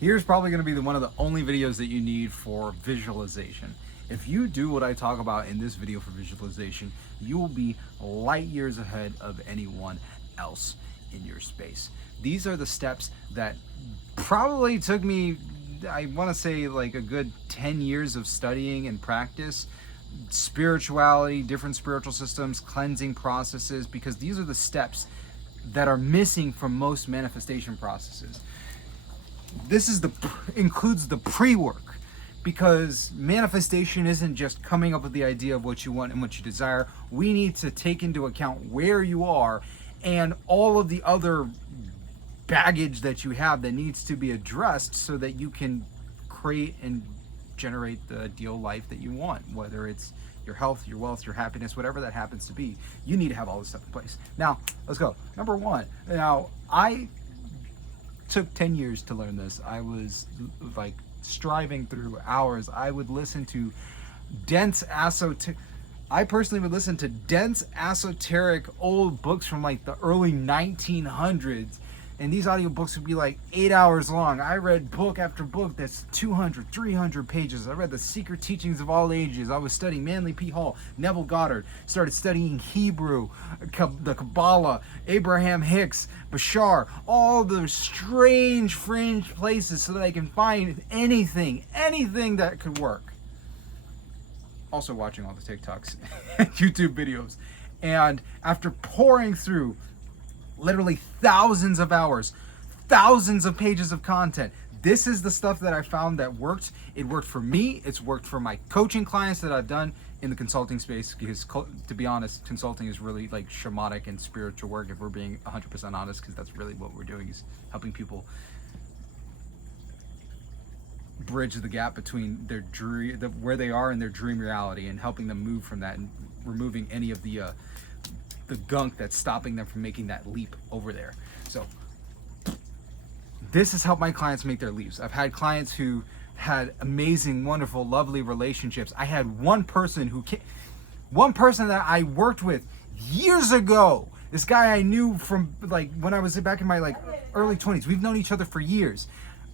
Here's probably going to be one of the only videos that you need for visualization. If you do what I talk about in this video for visualization, you will be light years ahead of anyone else in your space. These are the steps that probably took me, I want to say, like a good 10 years of studying and practice. Spirituality, different spiritual systems, cleansing processes, because these are the steps that are missing from most manifestation processes. This is includes the pre-work, because manifestation isn't just coming up with the idea of what you want and what you desire. We need to take into account where you are and all of the other baggage that you have that needs to be addressed so that you can create and generate the ideal life that you want, whether it's your health, your wealth, your happiness, whatever that happens to be. You need to have all this stuff in place. Now, let's go. Number one. Now, I took 10 years to learn this. I was like striving through hours. I would listen to I personally would listen to dense esoteric old books from like the early 1900s, and these audiobooks would be like 8 hours long. I read book after book that's 200, 300 pages. I read The Secret Teachings of All Ages. I was studying Manly P. Hall, Neville Goddard, started studying Hebrew, the Kabbalah, Abraham Hicks, Bashar, all the strange, fringe places so that I can find anything that could work. Also watching all the TikToks and YouTube videos. And after pouring through literally thousands of hours, thousands of pages of content, this is the stuff that I found that worked. It worked for me. It's worked for my coaching clients that I've done in the consulting space, because to be honest, consulting is really like shamanic and spiritual work, if we're being 100% honest, because that's really what we're doing, is helping people bridge the gap between their dream, where they are in their dream reality, and helping them move from that and removing any of the gunk that's stopping them from making that leap over there. So this has helped my clients make their leaps. I've had clients who had amazing, wonderful, lovely relationships. I had one person that I worked with years ago. This guy I knew from like when I was back in my like early 20s. We've known each other for years.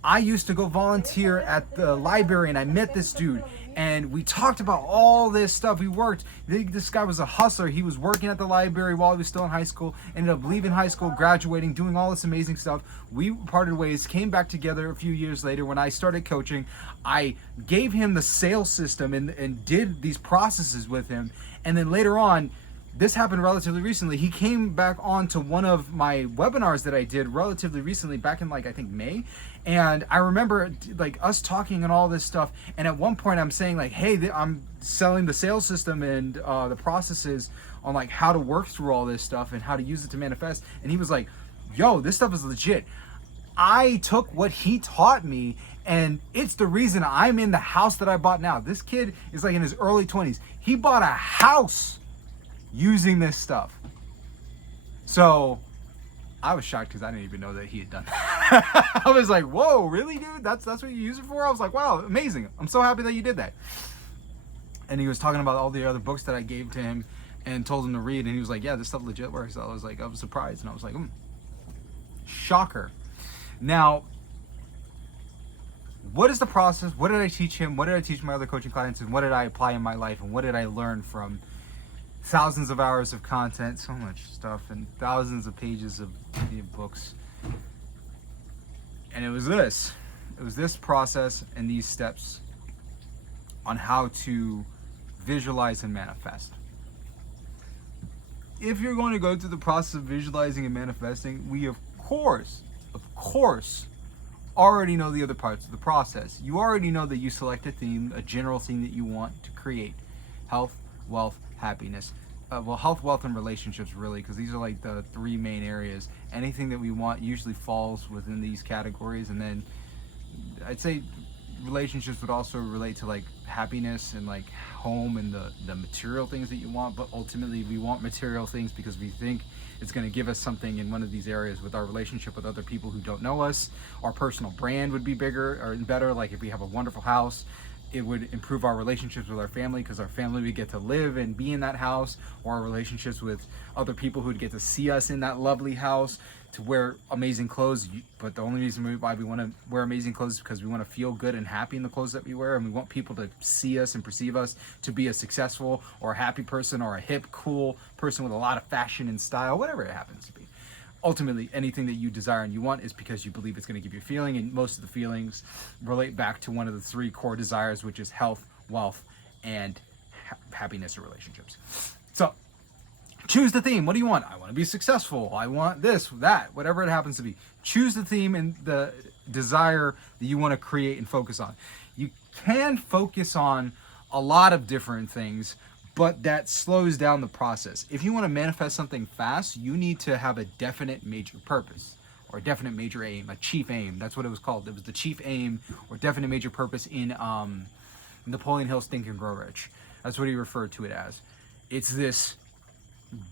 I used to go volunteer at the library, and I met this dude, and we talked about all this stuff. We worked. This guy was a hustler. He was working at the library while he was still in high school, ended up leaving high school, graduating, doing all this amazing stuff. We parted ways, came back together a few years later when I started coaching. I gave him the sales system and did these processes with him. And then later on, this happened relatively recently. He came back on to one of my webinars that I did relatively recently, back in like, I think May. And I remember like us talking and all this stuff. And at one point I'm saying like, hey, I'm selling the sales system and the processes on like how to work through all this stuff and how to use it to manifest. And he was like, yo, this stuff is legit. I took what he taught me, and it's the reason I'm in the house that I bought now. This kid is like in his early 20s. He bought a house using this stuff. So I was shocked because I didn't even know that he had done that. I was like, whoa, really, dude? That's what you use it for? I was like, wow, amazing. I'm so happy that you did that. And he was talking about all the other books that I gave to him and told him to read, and he was like, yeah, this stuff legit works. So I was surprised, and I was like, shocker. Now, what is the process? What did I teach him? What did I teach my other coaching clients? And what did I apply in my life? And what did I learn from thousands of hours of content, so much stuff, and thousands of pages of books? And it was this process and these steps on how to visualize and manifest. If you're going to go through the process of visualizing and manifesting, we of course already know the other parts of the process. You already know that you select a theme, a general theme that you want to create: health, wealth, happiness. Health, wealth, and relationships, really, because these are like the three main areas. Anything that we want usually falls within these categories. And then I'd say relationships would also relate to like happiness and like home and the material things that you want. But ultimately we want material things because we think it's going to give us something in one of these areas. With our relationship with other people who don't know us, our personal brand would be bigger or better. Like if we have a wonderful house, it would improve our relationships with our family, because our family would get to live and be in that house, or our relationships with other people who would get to see us in that lovely house, to wear amazing clothes. But the only reason why we want to wear amazing clothes is because we want to feel good and happy in the clothes that we wear, and we want people to see us and perceive us to be a successful or a happy person, or a hip, cool person with a lot of fashion and style, whatever it happens to be. Ultimately, anything that you desire and you want is because you believe it's going to give you a feeling, and most of the feelings relate back to one of the three core desires, which is health, wealth, and happiness or relationships. So choose the theme. What do you want? I want to be successful. I want this, that, whatever it happens to be. Choose the theme and the desire that you want to create and focus on. You can focus on a lot of different things, but that slows down the process. If you want to manifest something fast, you need to have a definite major purpose, or a definite major aim, a chief aim. That's what it was called. It was the chief aim or definite major purpose in Napoleon Hill's Think and Grow Rich. That's what he referred to it as. It's this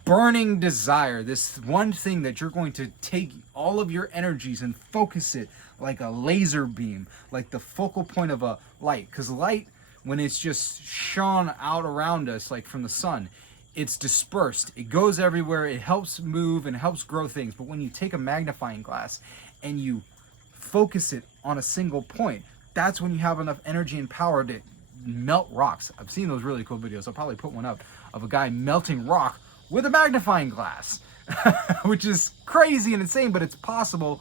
burning desire, this one thing that you're going to take all of your energies and focus it like a laser beam, like the focal point of a light. Because light, when it's just shone out around us, like from the sun, it's dispersed. It goes everywhere. It helps move and helps grow things. But when you take a magnifying glass and you focus it on a single point, that's when you have enough energy and power to melt rocks. I've seen those really cool videos. I'll probably put one up of a guy melting rock with a magnifying glass, which is crazy and insane, but it's possible.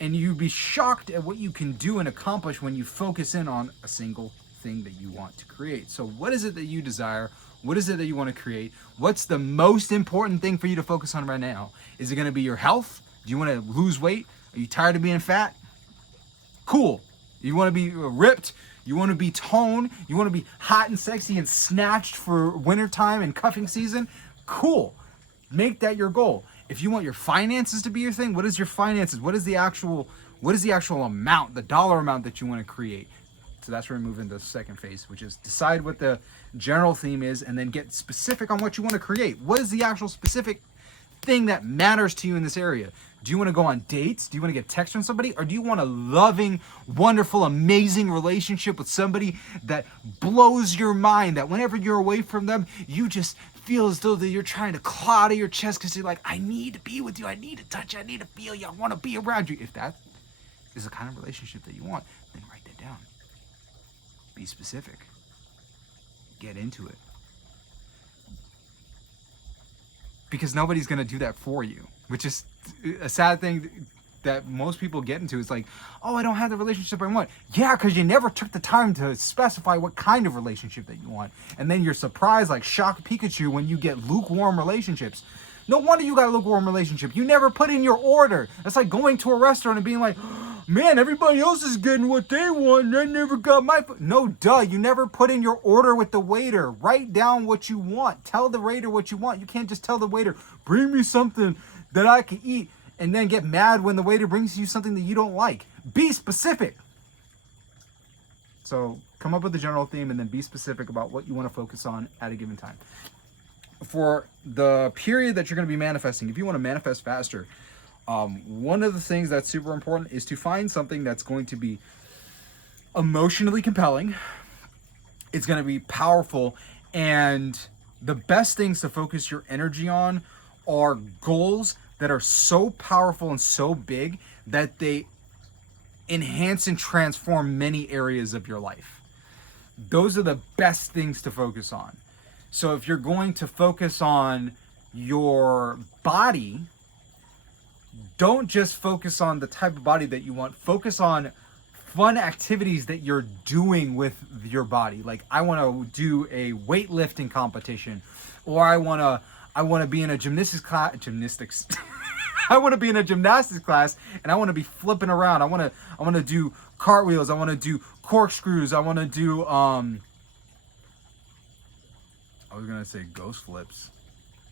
And you'd be shocked at what you can do and accomplish when you focus in on a single thing that you want to create. So what is it that you desire? What is it that you want to create? What's the most important thing for you to focus on right now? Is it going to be your health? Do you want to lose weight? Are you tired of being fat? Cool. You want to be ripped? You want to be toned? You want to be hot and sexy and snatched for wintertime and cuffing season? Cool. Make that your goal. If you want your finances to be your thing, what is your finances? What is the actual amount, the dollar amount that you want to create? So that's where we move into the second phase, which is decide what the general theme is and then get specific on what you want to create. What is the actual specific thing that matters to you in this area? Do you want to go on dates? Do you want to get text from somebody? Or do you want a loving, wonderful, amazing relationship with somebody that blows your mind, that whenever you're away from them, you just feel as though that you're trying to claw out of your chest because you're like, I need to be with you. I need to touch you. I need to feel you. I want to be around you. If that is the kind of relationship that you want, then write that down. Be specific. Get into it. Because nobody's going to do that for you, which is a sad thing that most people get into. It's like, oh, I don't have the relationship I want. Yeah, because you never took the time to specify what kind of relationship that you want. And then you're surprised, like shocked Pikachu, when you get lukewarm relationships. No wonder you got a lukewarm relationship. You never put in your order. That's like going to a restaurant and being like, man, everybody else is getting what they want and I never got my food. No, duh, you never put in your order with the waiter. Write down what you want. Tell the waiter what you want. You can't just tell the waiter, bring me something that I can eat, and then get mad when the waiter brings you something that you don't like. Be specific. So come up with a general theme and then be specific about what you want to focus on at a given time. For the period that you're going to be manifesting, if you want to manifest faster, one of the things that's super important is to find something that's going to be emotionally compelling. It's going to be powerful, and the best things to focus your energy on are goals that are so powerful and so big that they enhance and transform many areas of your life. Those are the best things to focus on. So if you're going to focus on your body, don't just focus on the type of body that you want. Focus on fun activities that you're doing with your body. Like, I want to do a weightlifting competition, or I want to be in a gymnastics. I want to be in a gymnastics class, and I want to be flipping around. I want to do cartwheels. I want to do corkscrews. I want to do I was gonna say ghost flips,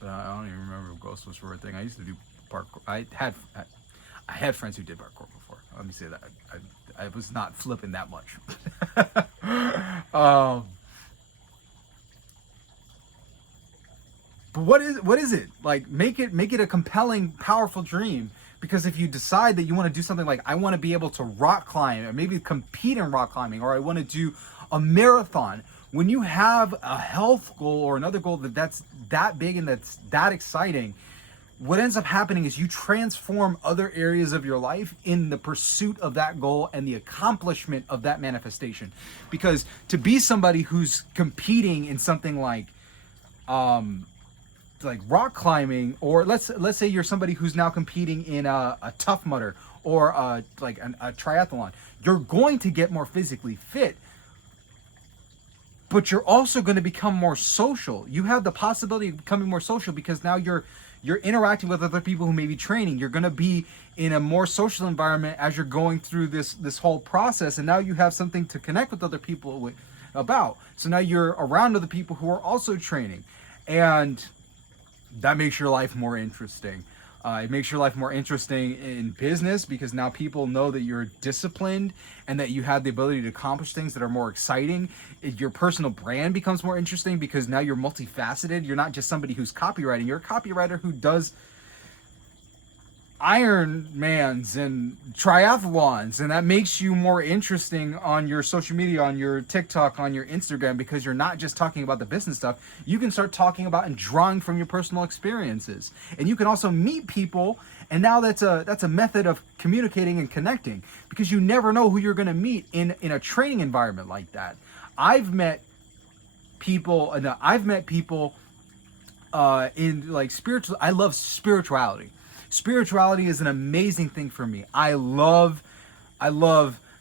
but I don't even remember if ghost flips were a thing. I used to do parkour. I had friends who did parkour before. Let me say that I was not flipping that much. But what is it? Like, make it a compelling, powerful dream. Because if you decide that you want to do something like, I want to be able to rock climb, or maybe compete in rock climbing, or I want to do a marathon, when you have a health goal or another goal that's that big and that's that exciting, what ends up happening is you transform other areas of your life in the pursuit of that goal and the accomplishment of that manifestation. Because to be somebody who's competing in something like rock climbing, or let's say you're somebody who's now competing in a Tough Mudder or a triathlon, you're going to get more physically fit, but you're also going to become more social. You have the possibility of becoming more social because now you're interacting with other people who may be training. You're going to be in a more social environment as you're going through this whole process, and now you have something to connect with other people about. So now you're around other people who are also training, and that makes your life more interesting. It makes your life more interesting in business because now people know that you're disciplined and that you have the ability to accomplish things that are more exciting. Your personal brand becomes more interesting because now you're multifaceted. You're not just somebody who's copywriting. You're a copywriter who does Ironmans and triathlons, and that makes you more interesting on your social media, on your TikTok, on your Instagram, because you're not just talking about the business stuff. You can start talking about and drawing from your personal experiences, and you can also meet people, and now that's a method of communicating and connecting, because you never know who you're going to meet in a training environment like that. I've met people in like spiritual. I love spirituality. Spirituality is an amazing thing for me. I love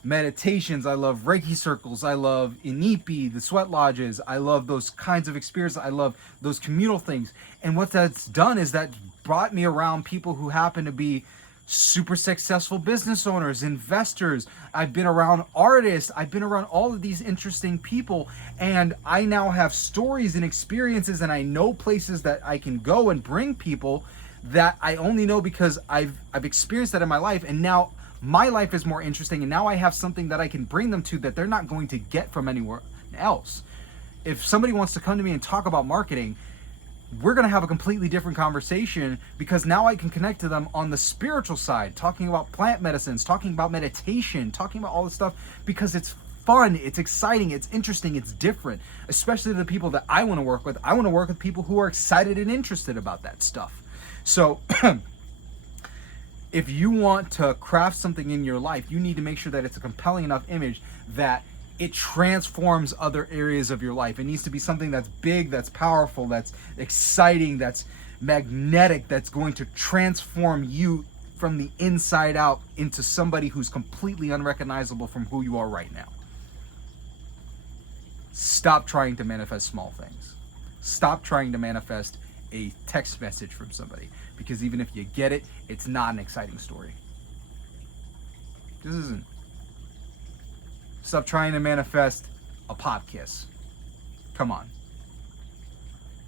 meditations. I love Reiki circles. I love Inipi, the sweat lodges. I love those kinds of experiences. I love those communal things. And what that's done is that brought me around people who happen to be super successful business owners, investors. I've been around artists. I've been around all of these interesting people, and I now have stories and experiences, and I know places that I can go and bring people that I only know because I've experienced that in my life, and now my life is more interesting, and now I have something that I can bring them to that they're not going to get from anywhere else. If somebody wants to come to me and talk about marketing, we're going to have a completely different conversation, because now I can connect to them on the spiritual side, talking about plant medicines, talking about meditation, talking about all this stuff, because it's fun, it's exciting, it's interesting, it's different, especially the people that I want to work with. I want to work with people who are excited and interested about that stuff. So if you want to craft something in your life, you need to make sure that it's a compelling enough image that it transforms other areas of your life. It needs to be something that's big, that's powerful, that's exciting, that's magnetic, that's going to transform you from the inside out into somebody who's completely unrecognizable from who you are right now. Stop trying to manifest small things. Stop trying to manifest a text message from somebody, because even if you get it, it's not an exciting story. This isn't. Stop trying to manifest a pop kiss. Come on.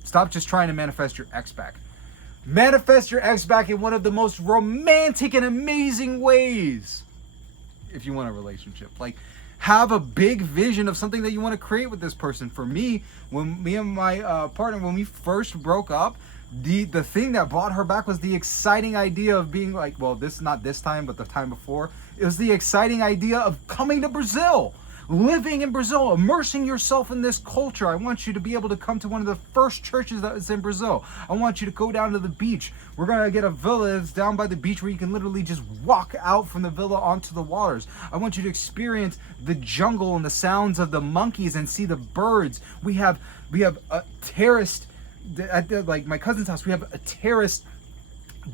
Stop just trying to manifest your ex back. Manifest your ex back in one of the most romantic and amazing ways if you want a relationship. Like, have a big vision of something that you want to create with this person. For me, when me and my partner, when we first broke up, the thing that brought her back was the exciting idea of being like, well, not this time, but the time before. It was the exciting idea of coming to Brazil, living in Brazil, immersing yourself in this culture. I want you to be able to come to one of the first churches that is in Brazil. I want you to go down to the beach. We're going to get a villa that's down by the beach where you can literally just walk out from the villa onto the waters. I want you to experience the jungle and the sounds of the monkeys and see the birds. We have a terraced, like my cousin's house, we have a terraced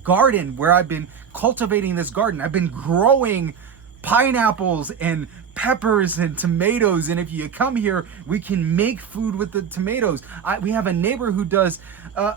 garden where I've been cultivating this garden. I've been growing pineapples and peppers and tomatoes, and if you come here, we can make food with the tomatoes. We have a neighbor who does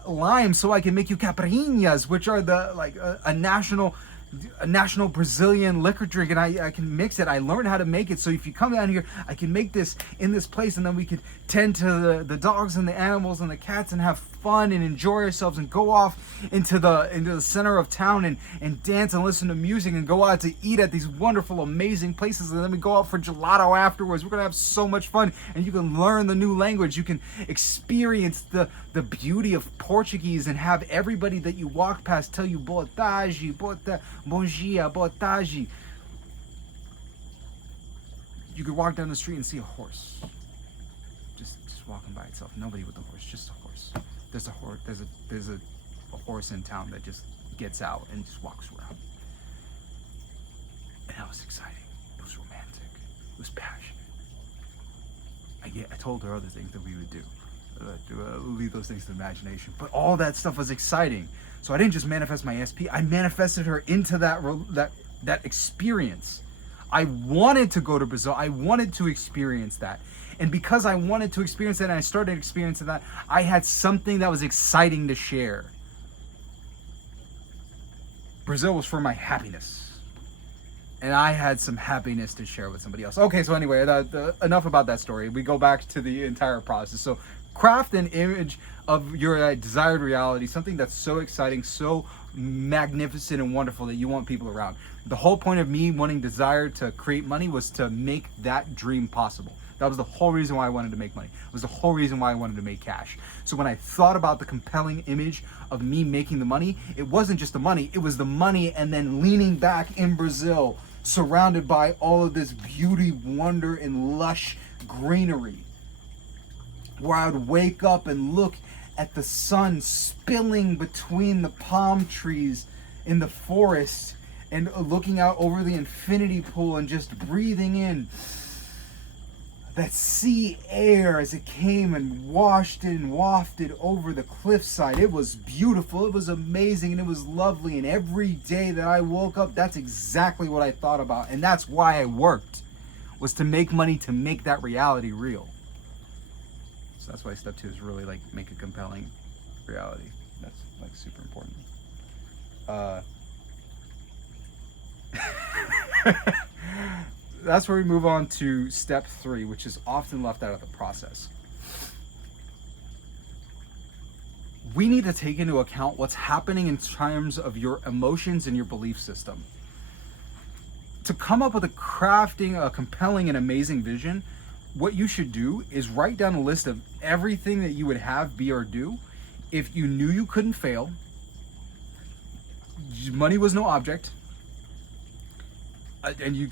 lime, so I can make you caipirinhas, which are a national Brazilian liquor drink, and I can mix it. I learned how to make it, so if you come down here, I can make this in this place, and then we could tend to the dogs and the animals and the cats and have fun and enjoy ourselves and go off into the center of town and dance and listen to music and go out to eat at these wonderful, amazing places. And then we go out for gelato afterwards. We're going to have so much fun, and you can learn the new language. You can experience the beauty of Portuguese and have everybody that you walk past tell you boa tarde, bom dia, boa tarde. You could walk down the street and see a horse just walking by itself. Nobody with a horse, just a horse. There's a horse in town that just gets out and just walks around. And that was exciting. It was romantic. It was passionate. I told her other things that we would do. Leave those things to the imagination. But all that stuff was exciting. So I didn't just manifest my SP. I manifested her into that experience. I wanted to go to Brazil. I wanted to experience that. And because I wanted to experience that and I started experiencing that, I had something that was exciting to share. Brazil was for my happiness. And I had some happiness to share with somebody else. Okay, so anyway, enough about that story. We go back to the entire process. So craft an image of your desired reality, something that's so exciting, so magnificent and wonderful that you want people around. The whole point of me wanting desire to create money was to make that dream possible. That was the whole reason why I wanted to make money. It was the whole reason why I wanted to make cash. So when I thought about the compelling image of me making the money, it wasn't just the money, it was the money and then leaning back in Brazil, surrounded by all of this beauty, wonder, and lush greenery, where I would wake up and look at the sun spilling between the palm trees in the forest and looking out over the infinity pool and just breathing in that sea air as it came and washed and wafted over the cliffside. It was beautiful, it was amazing, and it was lovely. And every day that I woke up, that's exactly what I thought about. And that's why I worked, was to make money, to make that reality real. So that's why step 2 is really like make a compelling reality. That's like super important. That's where we move on to step 3, which is often left out of the process. We need to take into account what's happening in terms of your emotions and your belief system. To come up with a compelling and amazing vision, what you should do is write down a list of everything that you would have, be, or do if you knew you couldn't fail, money was no object, and you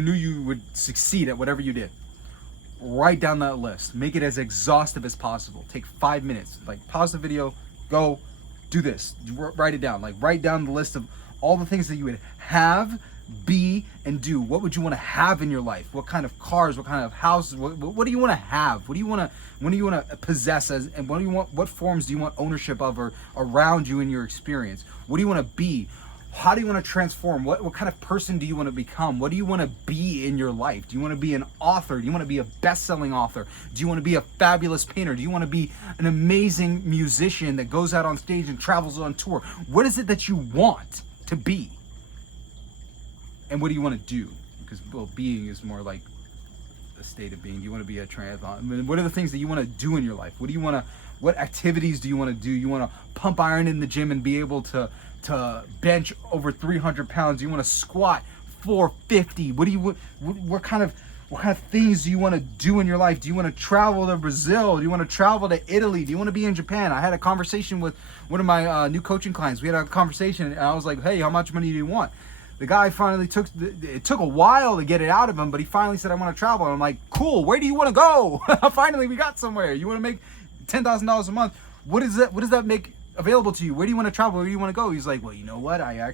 knew you would succeed at whatever you did. Write down that list. Make it as exhaustive as possible. Take 5 minutes. Like, pause the video, go do this. Write it down. Like, write down the list of all the things that you would have, be, and do. What would you want to have in your life? What kind of cars? What kind of houses? What do you want to have? What do you want to possess as? And what forms do you want ownership of or around you in your experience? What do you want to be? How do you want to transform? What kind of person do you want to become? What do you want to be in your life? Do you want to be an author? Do you want to be a best-selling author? Do you want to be a fabulous painter? Do you want to be an amazing musician that goes out on stage and travels on tour? What is it that you want to be? And what do you want to do? Because, well, being is more like a state of being. Do you want to be a triathlon? I mean, what are the things that you want to do in your life? What activities do you want to do? You want to pump iron in the gym and be able to bench over 300 pounds? You want to squat 450? What kind of things do you want to do in your life? Do you want to travel to Brazil? Do you want to travel to Italy? Do you want to be in Japan? I had a conversation with one of my new coaching clients. We had a conversation and I was like, hey, how much money do you want? The guy finally it took a while to get it out of him, but he finally said, I want to travel. And I'm like, cool, where do you want to go? Finally, we got somewhere. You want to make $10,000 a month. What does that make available to you? Where do you want to travel? Where do you want to go? He's like, well, you know what? I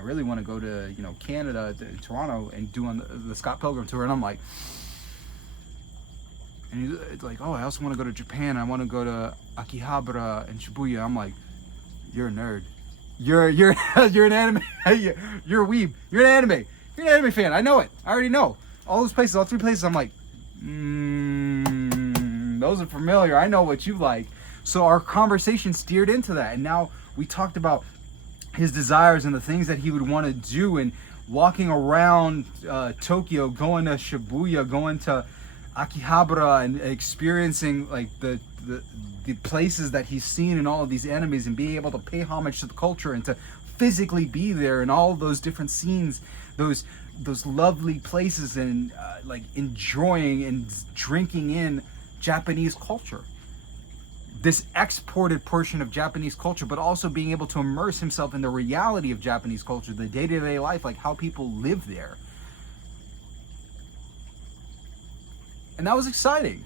really want to go to, Canada, to Toronto, and do on the Scott Pilgrim tour. And I'm like, and he's like, oh, I also want to go to Japan. I want to go to Akihabara and Shibuya. I'm like, you're a nerd. You're an anime. You're a weeb. You're an anime fan. I know it. I already know all those places, all 3 places. I'm like, those are familiar. I know what you like. So our conversation steered into that, and now we talked about his desires and the things that he would want to do, and walking around Tokyo, going to Shibuya, going to Akihabara and experiencing like the places that he's seen in all of these animes, and being able to pay homage to the culture and to physically be there in all of those different scenes, those lovely places, and like enjoying and drinking in Japanese culture, this exported portion of Japanese culture, but also being able to immerse himself in the reality of Japanese culture, the day-to-day life, like how people live there. And that was exciting.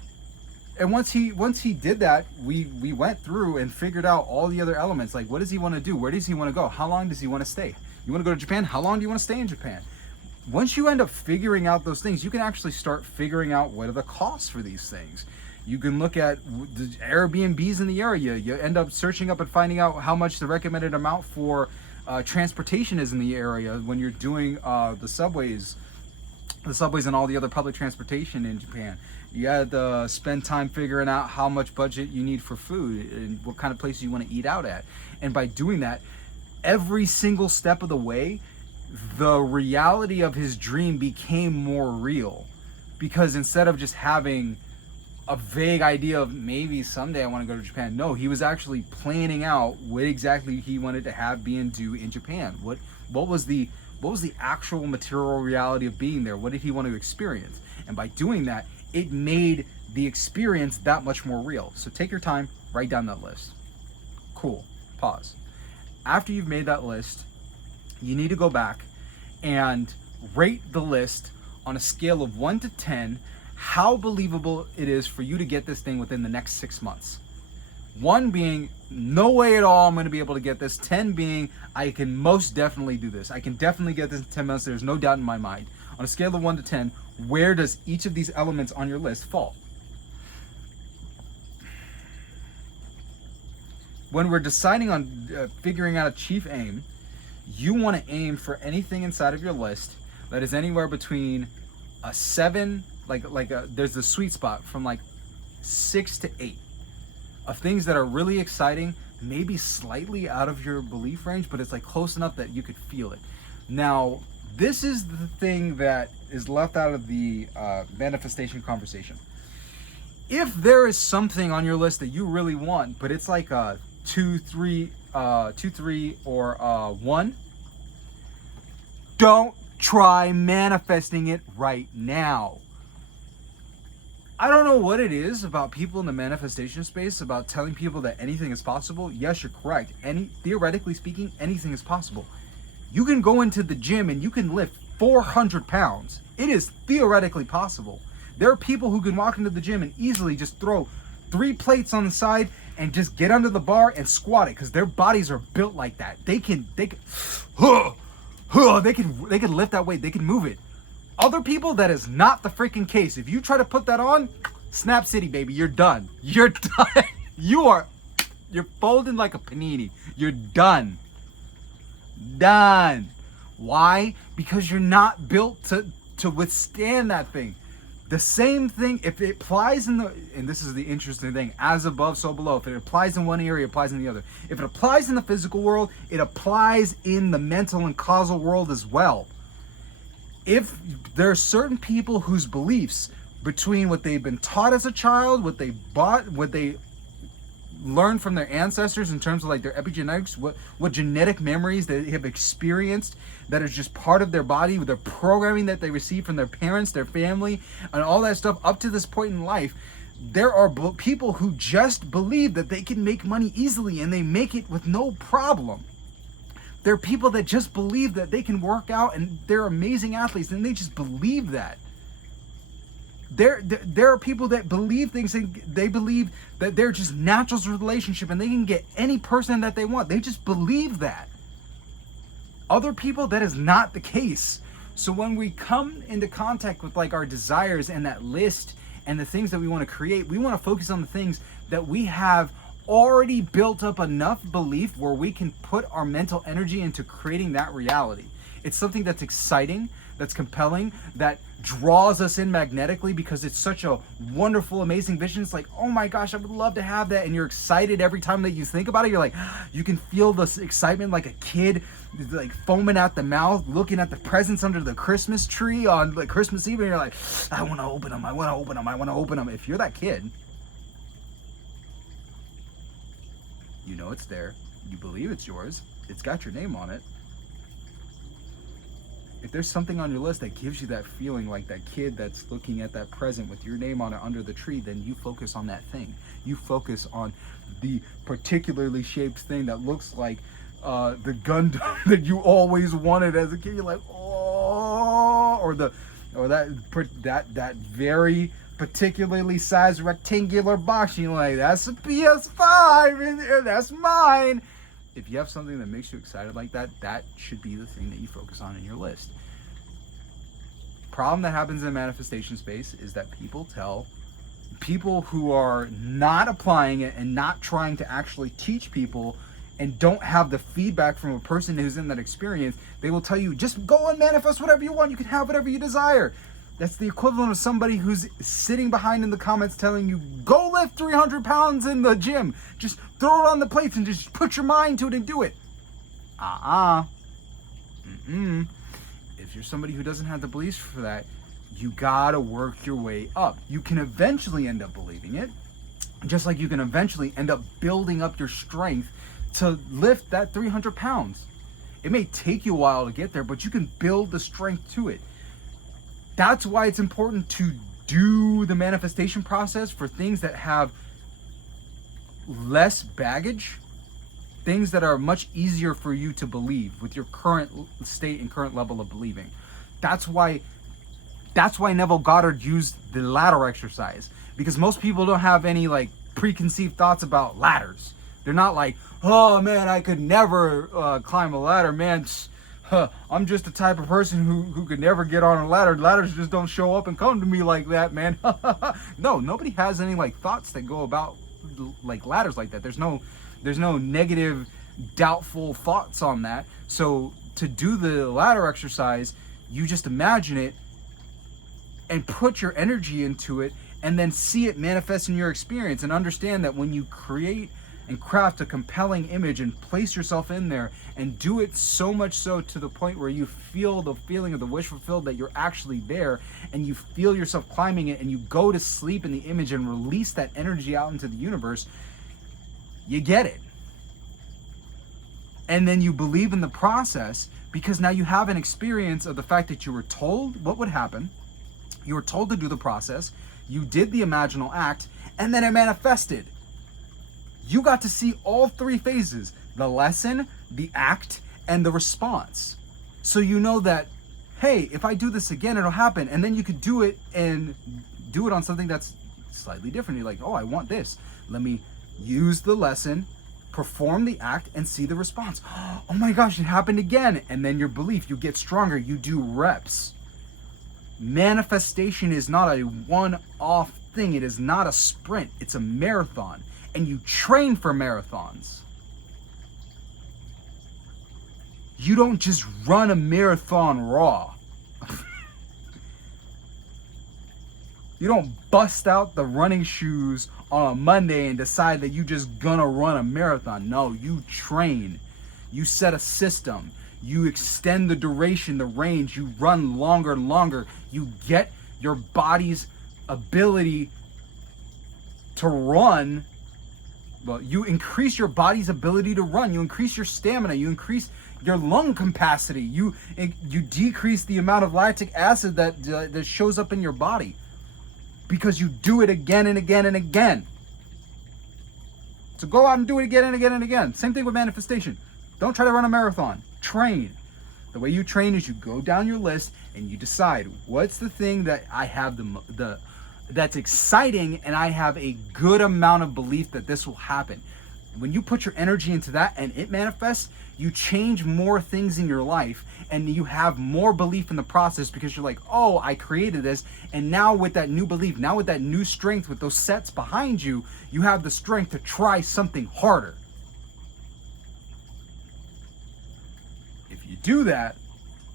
And once he did that, we went through and figured out all the other elements. Like, what does he want to do? Where does he want to go? How long does he want to stay? You want to go to Japan? How long do you want to stay in Japan? Once you end up figuring out those things, you can actually start figuring out what are the costs for these things. You can look at the Airbnbs in the area. You end up searching up and finding out how much the recommended amount for transportation is in the area when you're doing the subways and all the other public transportation in Japan. You had to spend time figuring out how much budget you need for food and what kind of places you want to eat out at. And by doing that, every single step of the way, the reality of his dream became more real. Because instead of just having a vague idea of maybe someday I want to go to Japan, no, he was actually planning out what exactly he wanted to have being do in Japan. What was the actual material reality of being there? What did he want to experience? And by doing that, it made the experience that much more real. So take your time, write down that list. Cool. Pause. After you've made that list, you need to go back and rate the list on a scale of 1 to 10, how believable it is for you to get this thing within the next 6 months. 1 being, no way at all I'm going to be able to get this. 10 being, I can most definitely do this. I can definitely get this in 10 months. There's no doubt in my mind. On a scale of 1 to 10, where does each of these elements on your list fall? When we're deciding on figuring out a chief aim, you want to aim for anything inside of your list that is anywhere between a 7, there's a sweet spot from like 6 to 8 of things that are really exciting, maybe slightly out of your belief range, but it's like close enough that you could feel it. Now, this is the thing that is left out of the manifestation conversation. If there is something on your list that you really want, but it's like a 2, 3, or 1, don't try manifesting it right now. I don't know what it is about people in the manifestation space about telling people that anything is possible. Yes, you're correct. Theoretically speaking, anything is possible. You can go into the gym and you can lift 400 pounds. It is theoretically possible. There are people who can walk into the gym and easily just throw 3 plates on the side and just get under the bar and squat it because their bodies are built like that. They can lift that weight. They can move it. Other people, that is not the freaking case. If you try to put that on, Snap City, baby, you're done. You're done. You're folding like a panini. You're done. Done. Why? Because you're not built to withstand that thing. The same thing, if it applies and this is the interesting thing, as above, so below. If it applies in one area, it applies in the other. If it applies in the physical world, it applies in the mental and causal world as well. If there are certain people whose beliefs between what they've been taught as a child, what they learned from their ancestors in terms of like their epigenetics, what genetic memories they have experienced that is just part of their body, with their programming that they receive from their parents, their family, and all that stuff up to this point in life, there are people who just believe that they can make money easily and they make it with no problem. There are people that just believe that they can work out and they're amazing athletes and they just believe that. There are people that believe things and they believe that they're just natural relationship and they can get any person that they want. They just believe that. Other people, that is not the case. So when we come into contact with like our desires and that list and the things that we want to create, we want to focus on the things that we have already built up enough belief where we can put our mental energy into creating that reality. It's something that's exciting, that's compelling, that draws us in magnetically because it's such a wonderful, amazing vision. It's like, oh my gosh, I would love to have that. And you're excited every time that you think about it. You're like, you can feel this excitement like a kid, like foaming at the mouth, looking at the presents under the Christmas tree on like Christmas Eve. And you're like, I want to open them. I want to open them. I want to open them. If you're that kid, you know it's there. You believe it's yours. It's got your name on it. If there's something on your list that gives you that feeling like that kid that's looking at that present with your name on it under the tree, then you focus on that thing. You focus on the particularly shaped thing that looks like the Gundam that you always wanted as a kid. You're like, oh, or that very particularly sized rectangular box. You're like, that's a PS5, that's mine. If you have something that makes you excited like that, that should be the thing that you focus on in your list. Problem that happens in the manifestation space is that people who are not applying it and not trying to actually teach people and don't have the feedback from a person who's in that experience, they will tell you, just go and manifest whatever you want. You can have whatever you desire. That's the equivalent of somebody who's sitting behind in the comments telling you, go lift 300 pounds in the gym. Just throw it on the plates and just put your mind to it and do it. If you're somebody who doesn't have the beliefs for that, you gotta work your way up. You can eventually end up believing it, just like you can eventually end up building up your strength to lift that 300 pounds. It may take you a while to get there, but you can build the strength to it. That's why it's important to do the manifestation process for things that have less baggage, things that are much easier for you to believe with your current state and current level of believing. That's why Neville Goddard used the ladder exercise, because most people don't have any like preconceived thoughts about ladders. They're not like, oh man, I could never climb a ladder, man. I'm just the type of person who could never get on a ladder. Ladders just don't show up and come to me like that, man. No, nobody has any like thoughts that go about like ladders like that. There's no negative, doubtful thoughts on that. So to do the ladder exercise, you just imagine it and put your energy into it and then see it manifest in your experience, and understand that when you create and craft a compelling image and place yourself in there and do it so much so to the point where you feel the feeling of the wish fulfilled, that you're actually there and you feel yourself climbing it, and you go to sleep in the image and release that energy out into the universe, you get it. And then you believe in the process, because now you have an experience of the fact that you were told what would happen, you were told to do the process, you did the imaginal act, and then it manifested. You got to see all three phases: the lesson, the act, and the response. So you know that, hey, if I do this again, it'll happen. And then you could do it and do it on something that's slightly different. You're like, oh, I want this. Let me use the lesson, perform the act, and see the response. Oh my gosh, it happened again. And then your belief, you get stronger. You do reps. Manifestation is not a one-off thing. It is not a sprint. It's a marathon. And you train for marathons. You don't just run a marathon raw. You don't bust out the running shoes on a Monday and decide that you just gonna run a marathon. No, you train. You set a system. You extend the duration, the range. You run longer and longer. You get your body's ability to run. Well, you increase your body's ability to run. You increase your stamina. You increase your lung capacity. You decrease the amount of lactic acid that shows up in your body, because you do it again and again and again. So go out and do it again and again and again. Same thing with manifestation. Don't try to run a marathon. Train. The way you train is you go down your list and you decide, what's the thing that I have that's exciting and I have a good amount of belief that this will happen. When you put your energy into that and it manifests, you change more things in your life and you have more belief in the process, because you're like, oh, I created this. And now with that new belief, now with that new strength, with those sets behind you, you have the strength to try something harder. If you do that,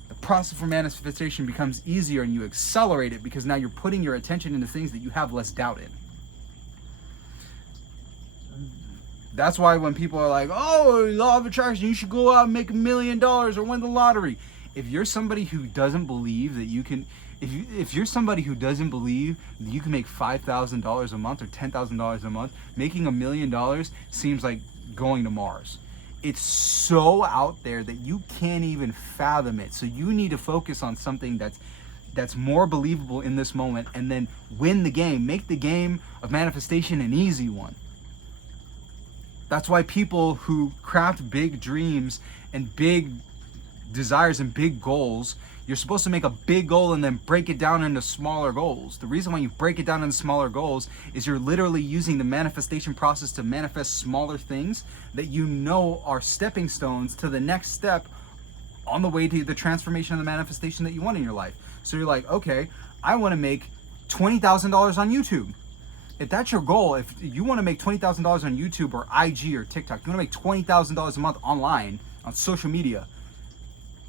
the process for manifestation becomes easier and you accelerate it because now you're putting your attention into things that you have less doubt in. That's why when people are like, oh, law of attraction, you should go out and make $1 million or win the lottery. If you're somebody who doesn't believe that you can, if you're somebody who doesn't believe that you can make $5,000 a month or $10,000 a month, making $1 million seems like going to Mars. It's so out there that you can't even fathom it. So you need to focus on something that's more believable in this moment, and then win the game. Make the game of manifestation an easy one. That's why people who craft big dreams and big desires and big goals, you're supposed to make a big goal and then break it down into smaller goals. The reason why you break it down into smaller goals is you're literally using the manifestation process to manifest smaller things that you know are stepping stones to the next step on the way to the transformation and the manifestation that you want in your life. So you're like, okay, I want to make $20,000 on YouTube. If that's your goal, if you want to make $20,000 on YouTube or IG or TikTok, you want to make $20,000 a month online on social media,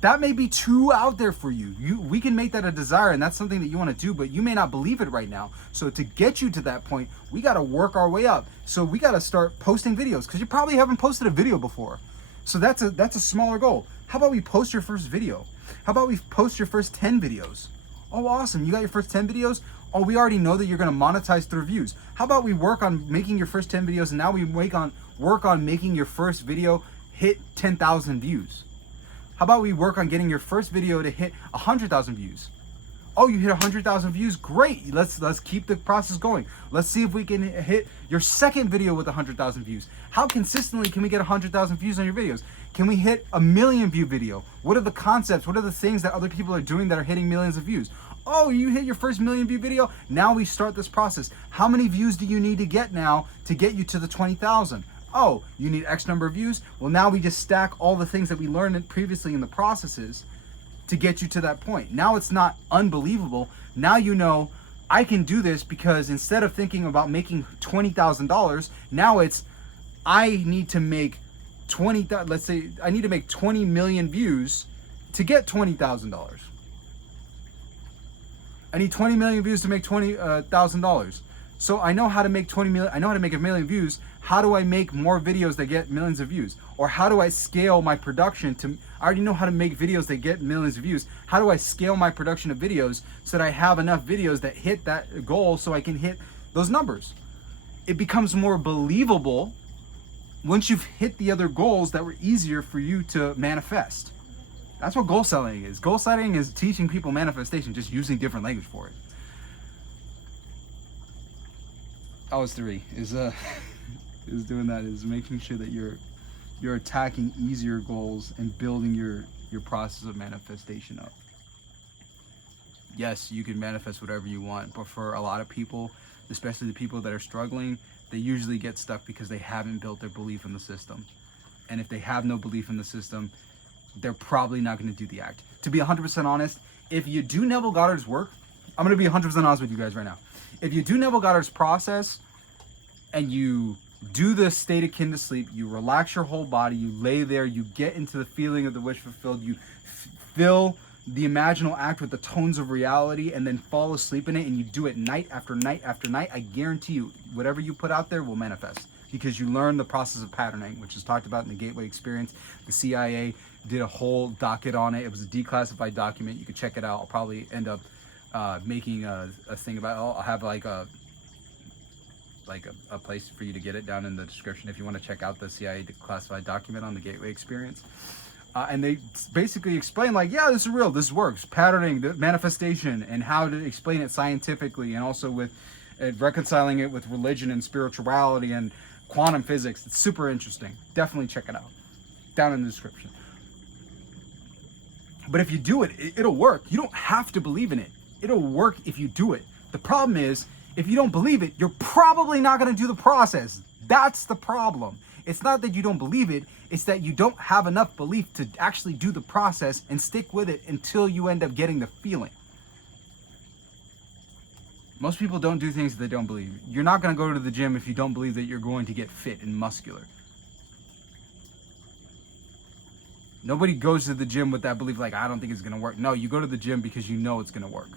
that may be too out there for you. We can make that a desire, and that's something that you want to do, but you may not believe it right now. So to get you to that point, we got to work our way up. So we got to start posting videos, because you probably haven't posted a video before. So that's a smaller goal. How about we post your first video? How about we post your first 10 videos? Oh, awesome. You got your first 10 videos? Oh, we already know that you're going to monetize through views. How about we work on making your first 10 videos, and now we work on making your first video hit 10,000 views? How about we work on getting your first video to hit 100,000 views? Oh, you hit 100,000 views? Great. Let's keep the process going. Let's see if we can hit your second video with 100,000 views. How consistently can we get 100,000 views on your videos? Can we hit a 1,000,000 view video? What are the concepts? What are the things that other people are doing that are hitting millions of views? Oh, you hit your first 1,000,000 view video? Now we start this process. How many views do you need to get now to get you to the 20,000? Oh, you need X number of views? Well, now we just stack all the things that we learned previously in the processes to get you to that point. Now it's not unbelievable. Now you know I can do this, because instead of thinking about making $20,000, now it's I need to make let's say I need to make 20 million views to get $20,000. I need 20 million views to make $20,000. So I know how to make 20 million. I know how to make 1,000,000 views. How do I make more videos that get millions of views? Or how do I scale my production to? I already know how to make videos that get millions of views. How do I scale my production of videos so that I have enough videos that hit that goal so I can hit those numbers? It becomes more believable once you've hit the other goals that were easier for you to manifest. That's what goal setting is. Goal setting is teaching people manifestation, just using different language for it. That was 3. Is doing that, is making sure that you're attacking easier goals and building your process of manifestation up. Yes, you can manifest whatever you want, but for a lot of people, especially the people that are struggling, they usually get stuck because they haven't built their belief in the system. And if they have no belief in the system, they're probably not going to do the act. To be 100% honest, if you do Neville Goddard's work, I'm going to be 100% honest with you guys right now. If you do Neville Goddard's process and you do the state akin to sleep, you relax your whole body, you lay there, you get into the feeling of the wish fulfilled, you fill the imaginal act with the tones of reality, and then fall asleep in it, and you do it night after night after night, I guarantee you, whatever you put out there will manifest, because you learn the process of patterning, which is talked about in the Gateway Experience. The CIA did a whole docket on it. It was a declassified document. You can check it out. I'll probably end up making a thing about it. I'll have like a place for you to get it down in the description if you want to check out the CIA declassified document on the Gateway Experience. And they basically explain, like, yeah, this is real, this works, patterning, the manifestation, and how to explain it scientifically, and also with reconciling it with religion and spirituality and quantum physics. It's super interesting. Definitely check it out down in the description. But if you do it, it'll work. You don't have to believe in it. It'll work if you do it. The problem is, if you don't believe it, you're probably not going to do the process. That's the problem. It's not that you don't believe it, it's that you don't have enough belief to actually do the process and stick with it until you end up getting the feeling. Most people don't do things that they don't believe. You're not going to go to the gym if you don't believe that you're going to get fit and muscular. Nobody goes to the gym with that belief, like, I don't think it's gonna work. No, you go to the gym because you know it's gonna work.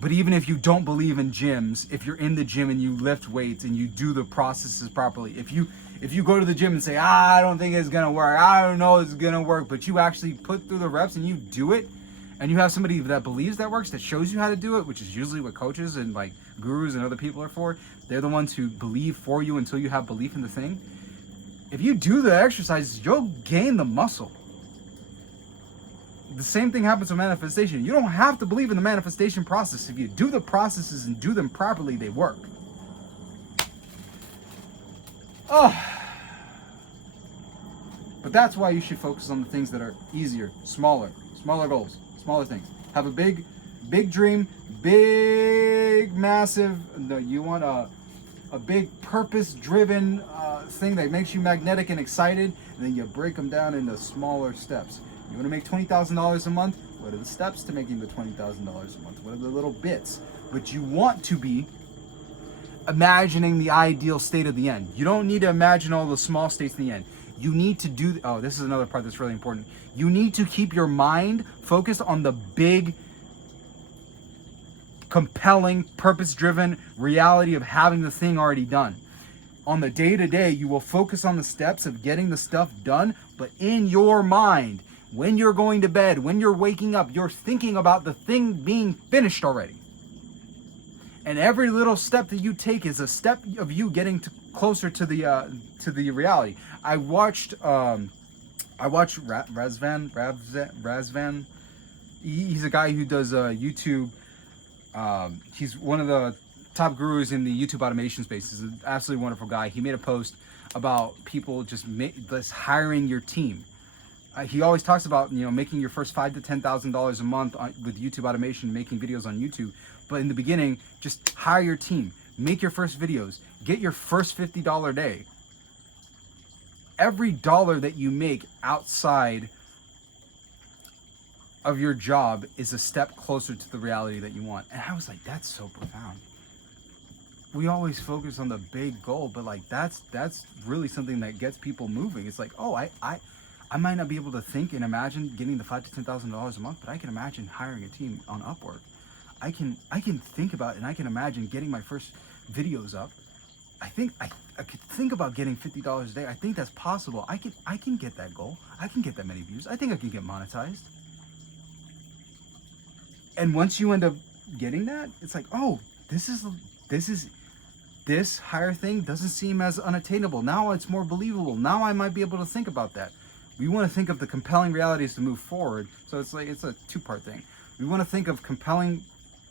But even if you don't believe in gyms, if you're in the gym and you lift weights and you do the processes properly, if you go to the gym and say, I don't think it's gonna work, I don't know it's gonna work, but you actually put through the reps and you do it, and you have somebody that believes that works, that shows you how to do it, which is usually what coaches and like gurus and other people are for. They're the ones who believe for you until you have belief in the thing. If you do the exercises, you'll gain the muscle. The same thing happens with manifestation. You don't have to believe in the manifestation process. If you do the processes and do them properly, they work. Oh. But that's why you should focus on the things that are easier, smaller goals, smaller things. Have a big dream, massive, no, you want a big purpose-driven thing that makes you magnetic and excited, and then you break them down into smaller steps. You want to make $20,000 a month? What are the steps to making the $20,000 a month? What are the little bits? But you want to be imagining the ideal state of the end. You don't need to imagine all the small states in the end. You need to do, oh, this is another part that's really important. You need to keep your mind focused on the big, compelling, purpose-driven reality of having the thing already done. On the day-to-day, you will focus on the steps of getting the stuff done, but in your mind, when you're going to bed, when you're waking up, you're thinking about the thing being finished already. And every little step that you take is a step of you getting closer to the reality. I watched Razvan. He's a guy who does YouTube. He's one of the top gurus in the YouTube automation space. He's an absolutely wonderful guy. He made a post about people just hiring your team. He always talks about, making your first $5,000 to $10,000 a month with YouTube automation, making videos on YouTube. But in the beginning, just hire your team, make your first videos, get your first $50 day. Every dollar that you make outside of your job is a step closer to the reality that you want. And I was like, that's so profound. We always focus on the big goal, but like that's really something that gets people moving. It's like, oh, I might not be able to think and imagine getting the $5,000 to $10,000 a month, but I can imagine hiring a team on Upwork. I can think about it, and I can imagine getting my first videos up. I think I could think about getting $50 a day. I think that's possible. I can get that goal. I can get that many views. I think I can get monetized. And once you end up getting that, it's like, oh, this higher thing doesn't seem as unattainable. Now it's more believable. Now I might be able to think about that. We want to think of the compelling realities to move forward. So it's a two-part thing. We want to think of compelling,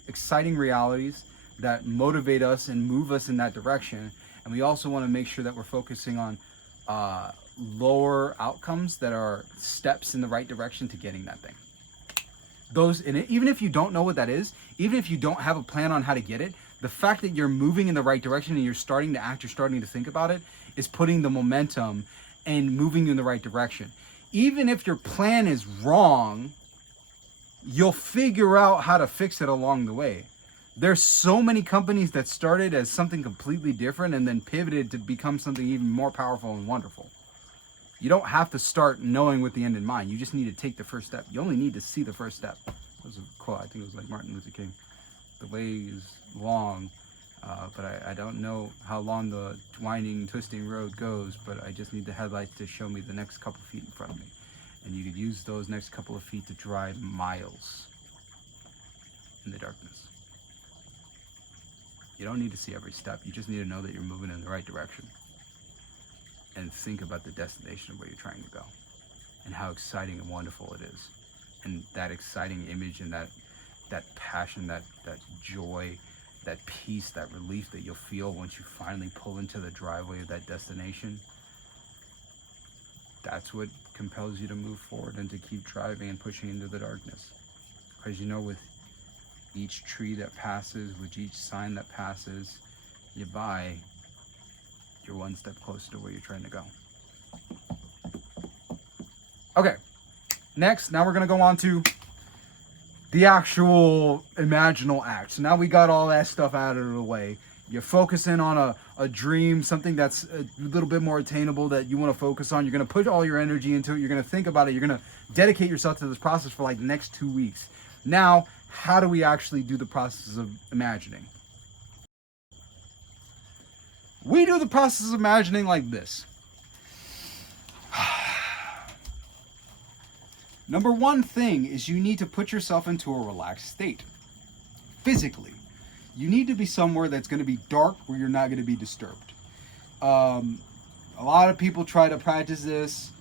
exciting realities that motivate us and move us in that direction. And we also want to make sure that we're focusing on lower outcomes that are steps in the right direction to getting that thing. Those in it, even if you don't know what that is, even if you don't have a plan on how to get it, the fact that you're moving in the right direction and you're starting to act, you're starting to think about it, is putting the momentum and moving you in the right direction. Even if your plan is wrong, you'll figure out how to fix it along the way. There's so many companies that started as something completely different and then pivoted to become something even more powerful and wonderful. You don't have to start knowing with the end in mind. You just need to take the first step. You only need to see the first step. That was a quote. I think it was like Martin Luther King. The way is long, but I don't know how long the winding, twisting road goes, but I just need the headlights to show me the next couple feet in front of me. And you could use those next couple of feet to drive miles in the darkness. You don't need to see every step. You just need to know that you're moving in the right direction. And think about the destination of where you're trying to go. And how exciting and wonderful it is. And that exciting image and that passion, that joy, that peace, that relief that you'll feel once you finally pull into the driveway of that destination. That's what compels you to move forward and to keep driving and pushing into the darkness. Because with each tree that passes, with each sign that passes you by, you're one step closer to where you're trying to go. Okay, next, now we're gonna go on to the actual imaginal act. So now we got all that stuff out of the way. You're focusing on a dream, something that's a little bit more attainable that you want to focus on. You're going to put all your energy into it. You're going to think about it. You're going to dedicate yourself to this process for like the next 2 weeks. Now, how do we actually do the process of imagining? We do the process of imagining like this. Number one thing is you need to put yourself into a relaxed state. Physically. You need to be somewhere that's going to be dark where you're not going to be disturbed. A lot of people try to practice this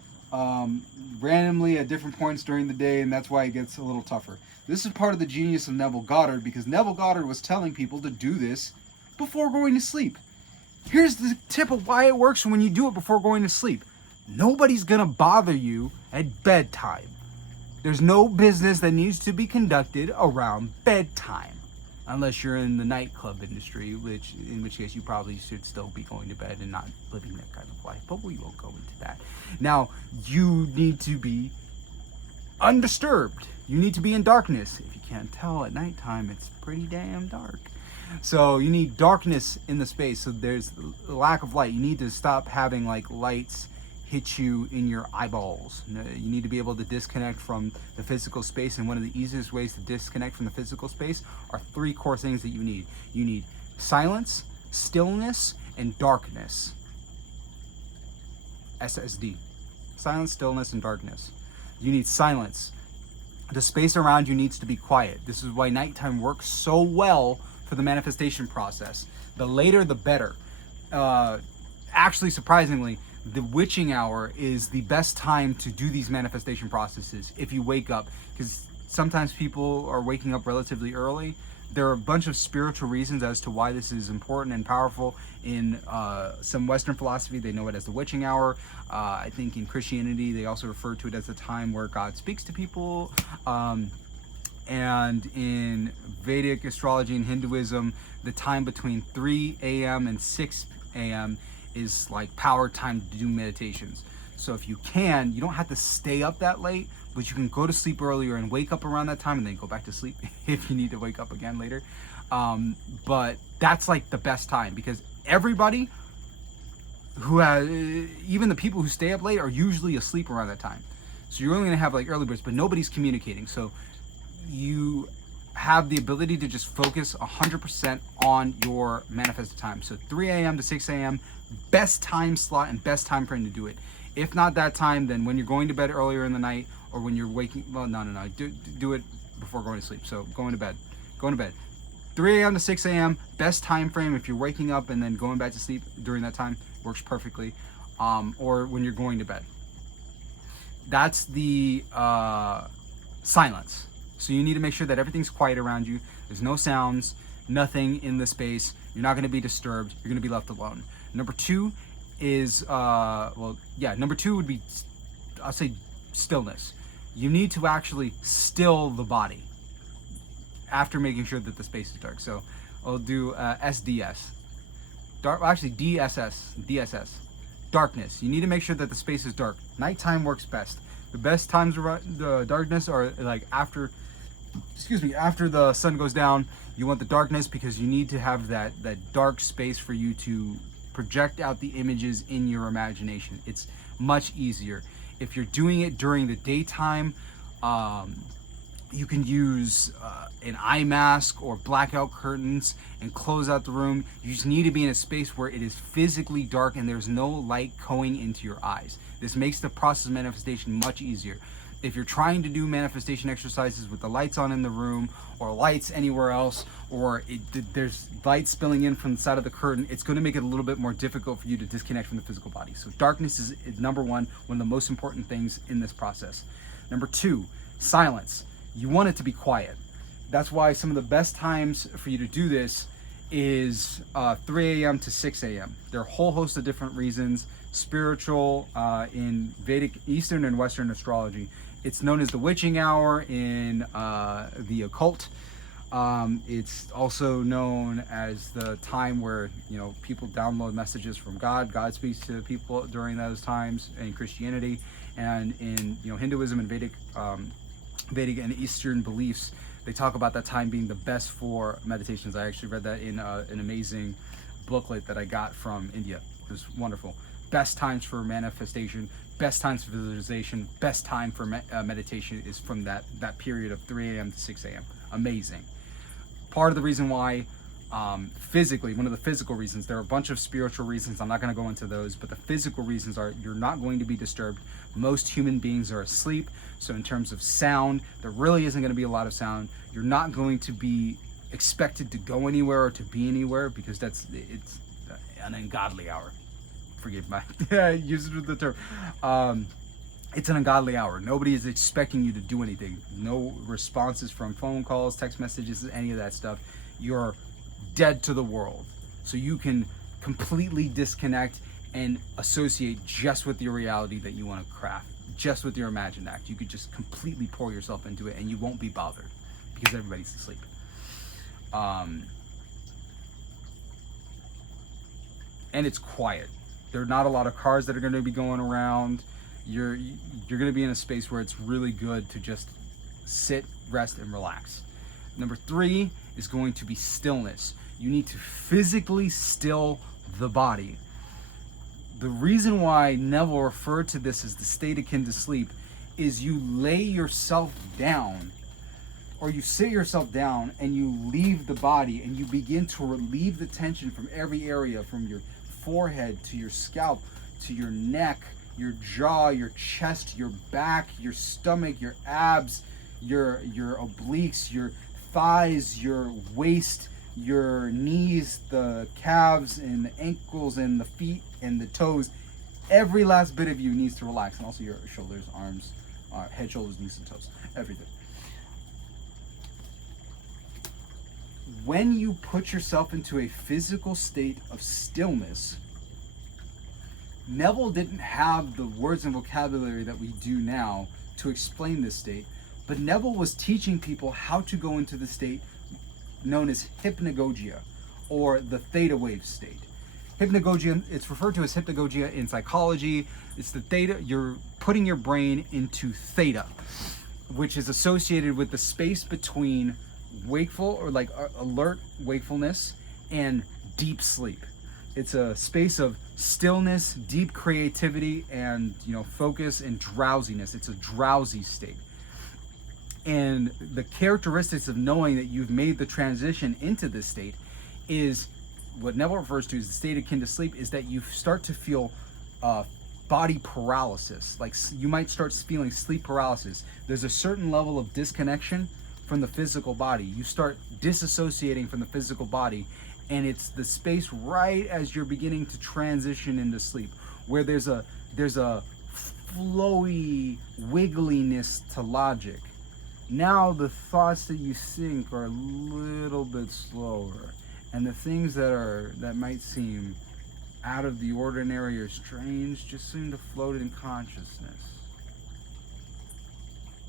randomly at different points during the day, and that's why it gets a little tougher. This is part of the genius of Neville Goddard, because Neville Goddard was telling people to do this before going to sleep. Here's the tip of why it works when you do it before going to sleep. Nobody's going to bother you at bedtime. There's no business that needs to be conducted around bedtime. Unless you're in the nightclub industry, in which case you probably should still be going to bed and not living that kind of life. But we won't go into that. Now, you need to be undisturbed. You need to be in darkness. If you can't tell, at nighttime, it's pretty damn dark. So you need darkness in the space. So there's a lack of light. You need to stop having like lights hit you in your eyeballs. You need to be able to disconnect from the physical space, and one of the easiest ways to disconnect from the physical space are 3 core things that you need. You need silence, stillness, and darkness. SSD. Silence, stillness, and darkness. You need silence. The space around you needs to be quiet. This is why nighttime works so well for the manifestation process. The later, the better. Actually, surprisingly, the witching hour is the best time to do these manifestation processes if you wake up, because sometimes people are waking up relatively early. There are a bunch of spiritual reasons as to why this is important and powerful. In some Western philosophy, they know it as the witching hour. I think in Christianity, they also refer to it as the time where God speaks to people. And in Vedic astrology and Hinduism, the time between 3 a.m. and 6 a.m. is like power time to do meditations. So if you can, you don't have to stay up that late, but you can go to sleep earlier and wake up around that time and then go back to sleep if you need to wake up again later. But that's like the best time, because everybody who has, even the people who stay up late, are usually asleep around that time. So you're only gonna have like early birds, but nobody's communicating. So you have the ability to just focus 100% on your manifested time. So 3 a.m. to 6 a.m., best time slot and best time frame to do it. If not that time, then when you're going to bed earlier in the night, or when you're waking, well, no. Do it before going to sleep. So going to bed. 3 a.m. to 6 a.m., best time frame. If you're waking up and then going back to sleep during that time, works perfectly. Or when you're going to bed. That's the silence. So you need to make sure that everything's quiet around you. There's no sounds, nothing in the space. You're not going to be disturbed. You're going to be left alone. Number 2 is, number 2 would be, I'll say, stillness. You need to actually still the body after making sure that the space is dark. So I'll do SDS. DSS. Darkness. You need to make sure that the space is dark. Nighttime works best. The best times of the darkness are like after the sun goes down. You want the darkness because you need to have that dark space for you to project out the images in your imagination. It's much easier. If you're doing it during the daytime, you can use an eye mask or blackout curtains and close out the room. You just need to be in a space where it is physically dark and there's no light going into your eyes. This makes the process of manifestation much easier. If you're trying to do manifestation exercises with the lights on in the room, or lights anywhere else, or there's light spilling in from the side of the curtain, it's going to make it a little bit more difficult for you to disconnect from the physical body. So darkness is number one of the most important things in this process. Number 2, silence. You want it to be quiet. That's why some of the best times for you to do this is 3 a.m. to 6 a.m. There are a whole host of different reasons. Spiritual in Vedic, Eastern, and Western astrology. It's known as the witching hour in the occult. It's also known as the time where, people download messages from God. God speaks to people during those times in Christianity, and in Hinduism and Vedic and Eastern beliefs. They talk about that time being the best for meditations. I actually read that in an amazing booklet that I got from India. It was wonderful. Best times for manifestation, best times for visualization, best time for meditation is from that period of 3 a.m. to 6 a.m. Amazing. Part of the reason why, physically, one of the physical reasons, there are a bunch of spiritual reasons, I'm not going to go into those, but the physical reasons are you're not going to be disturbed. Most human beings are asleep, so in terms of sound, there really isn't going to be a lot of sound. You're not going to be expected to go anywhere or to be anywhere, because it's an ungodly hour. Forgive my use the term. It's an ungodly hour. Nobody is expecting you to do anything. No responses from phone calls, text messages, any of that stuff. You're dead to the world. So you can completely disconnect and associate just with your reality that you want to craft, just with your imagined act. You could just completely pour yourself into it and you won't be bothered because everybody's asleep. And it's quiet. There are not a lot of cars that are going to be going around. You're going to be in a space where it's really good to just sit, rest, and relax. Number 3 is going to be stillness. You need to physically still the body. The reason why Neville referred to this as the state akin to sleep is you lay yourself down, or you sit yourself down and you leave the body and you begin to relieve the tension from every area, from your forehead to your scalp to your neck, your jaw, your chest, your back, your stomach, your abs, your obliques, your thighs, your waist, your knees, the calves and the ankles and the feet and the toes. Every last bit of you needs to relax, and also your shoulders, arms, head, shoulders, knees, and toes, everything. When you put yourself into a physical state of stillness, Neville didn't have the words and vocabulary that we do now to explain this state, but Neville was teaching people how to go into the state known as hypnagogia, or the theta wave state. Hypnagogia, it's referred to as hypnagogia in psychology. It's the theta, you're putting your brain into theta, which is associated with the space between wakeful, or like alert wakefulness, and deep sleep. It's a space of stillness, deep creativity, and focus and drowsiness. It's a drowsy state. And the characteristics of knowing that you've made the transition into this state is what Neville refers to as the state akin to sleep, is that you start to feel body paralysis. Like you might start feeling sleep paralysis. There's a certain level of disconnection from the physical body. You start disassociating from the physical body, and it's the space right as you're beginning to transition into sleep where there's a flowy wiggliness to logic. Now the thoughts that you think are a little bit slower, and the things that might seem out of the ordinary or strange just seem to float in consciousness.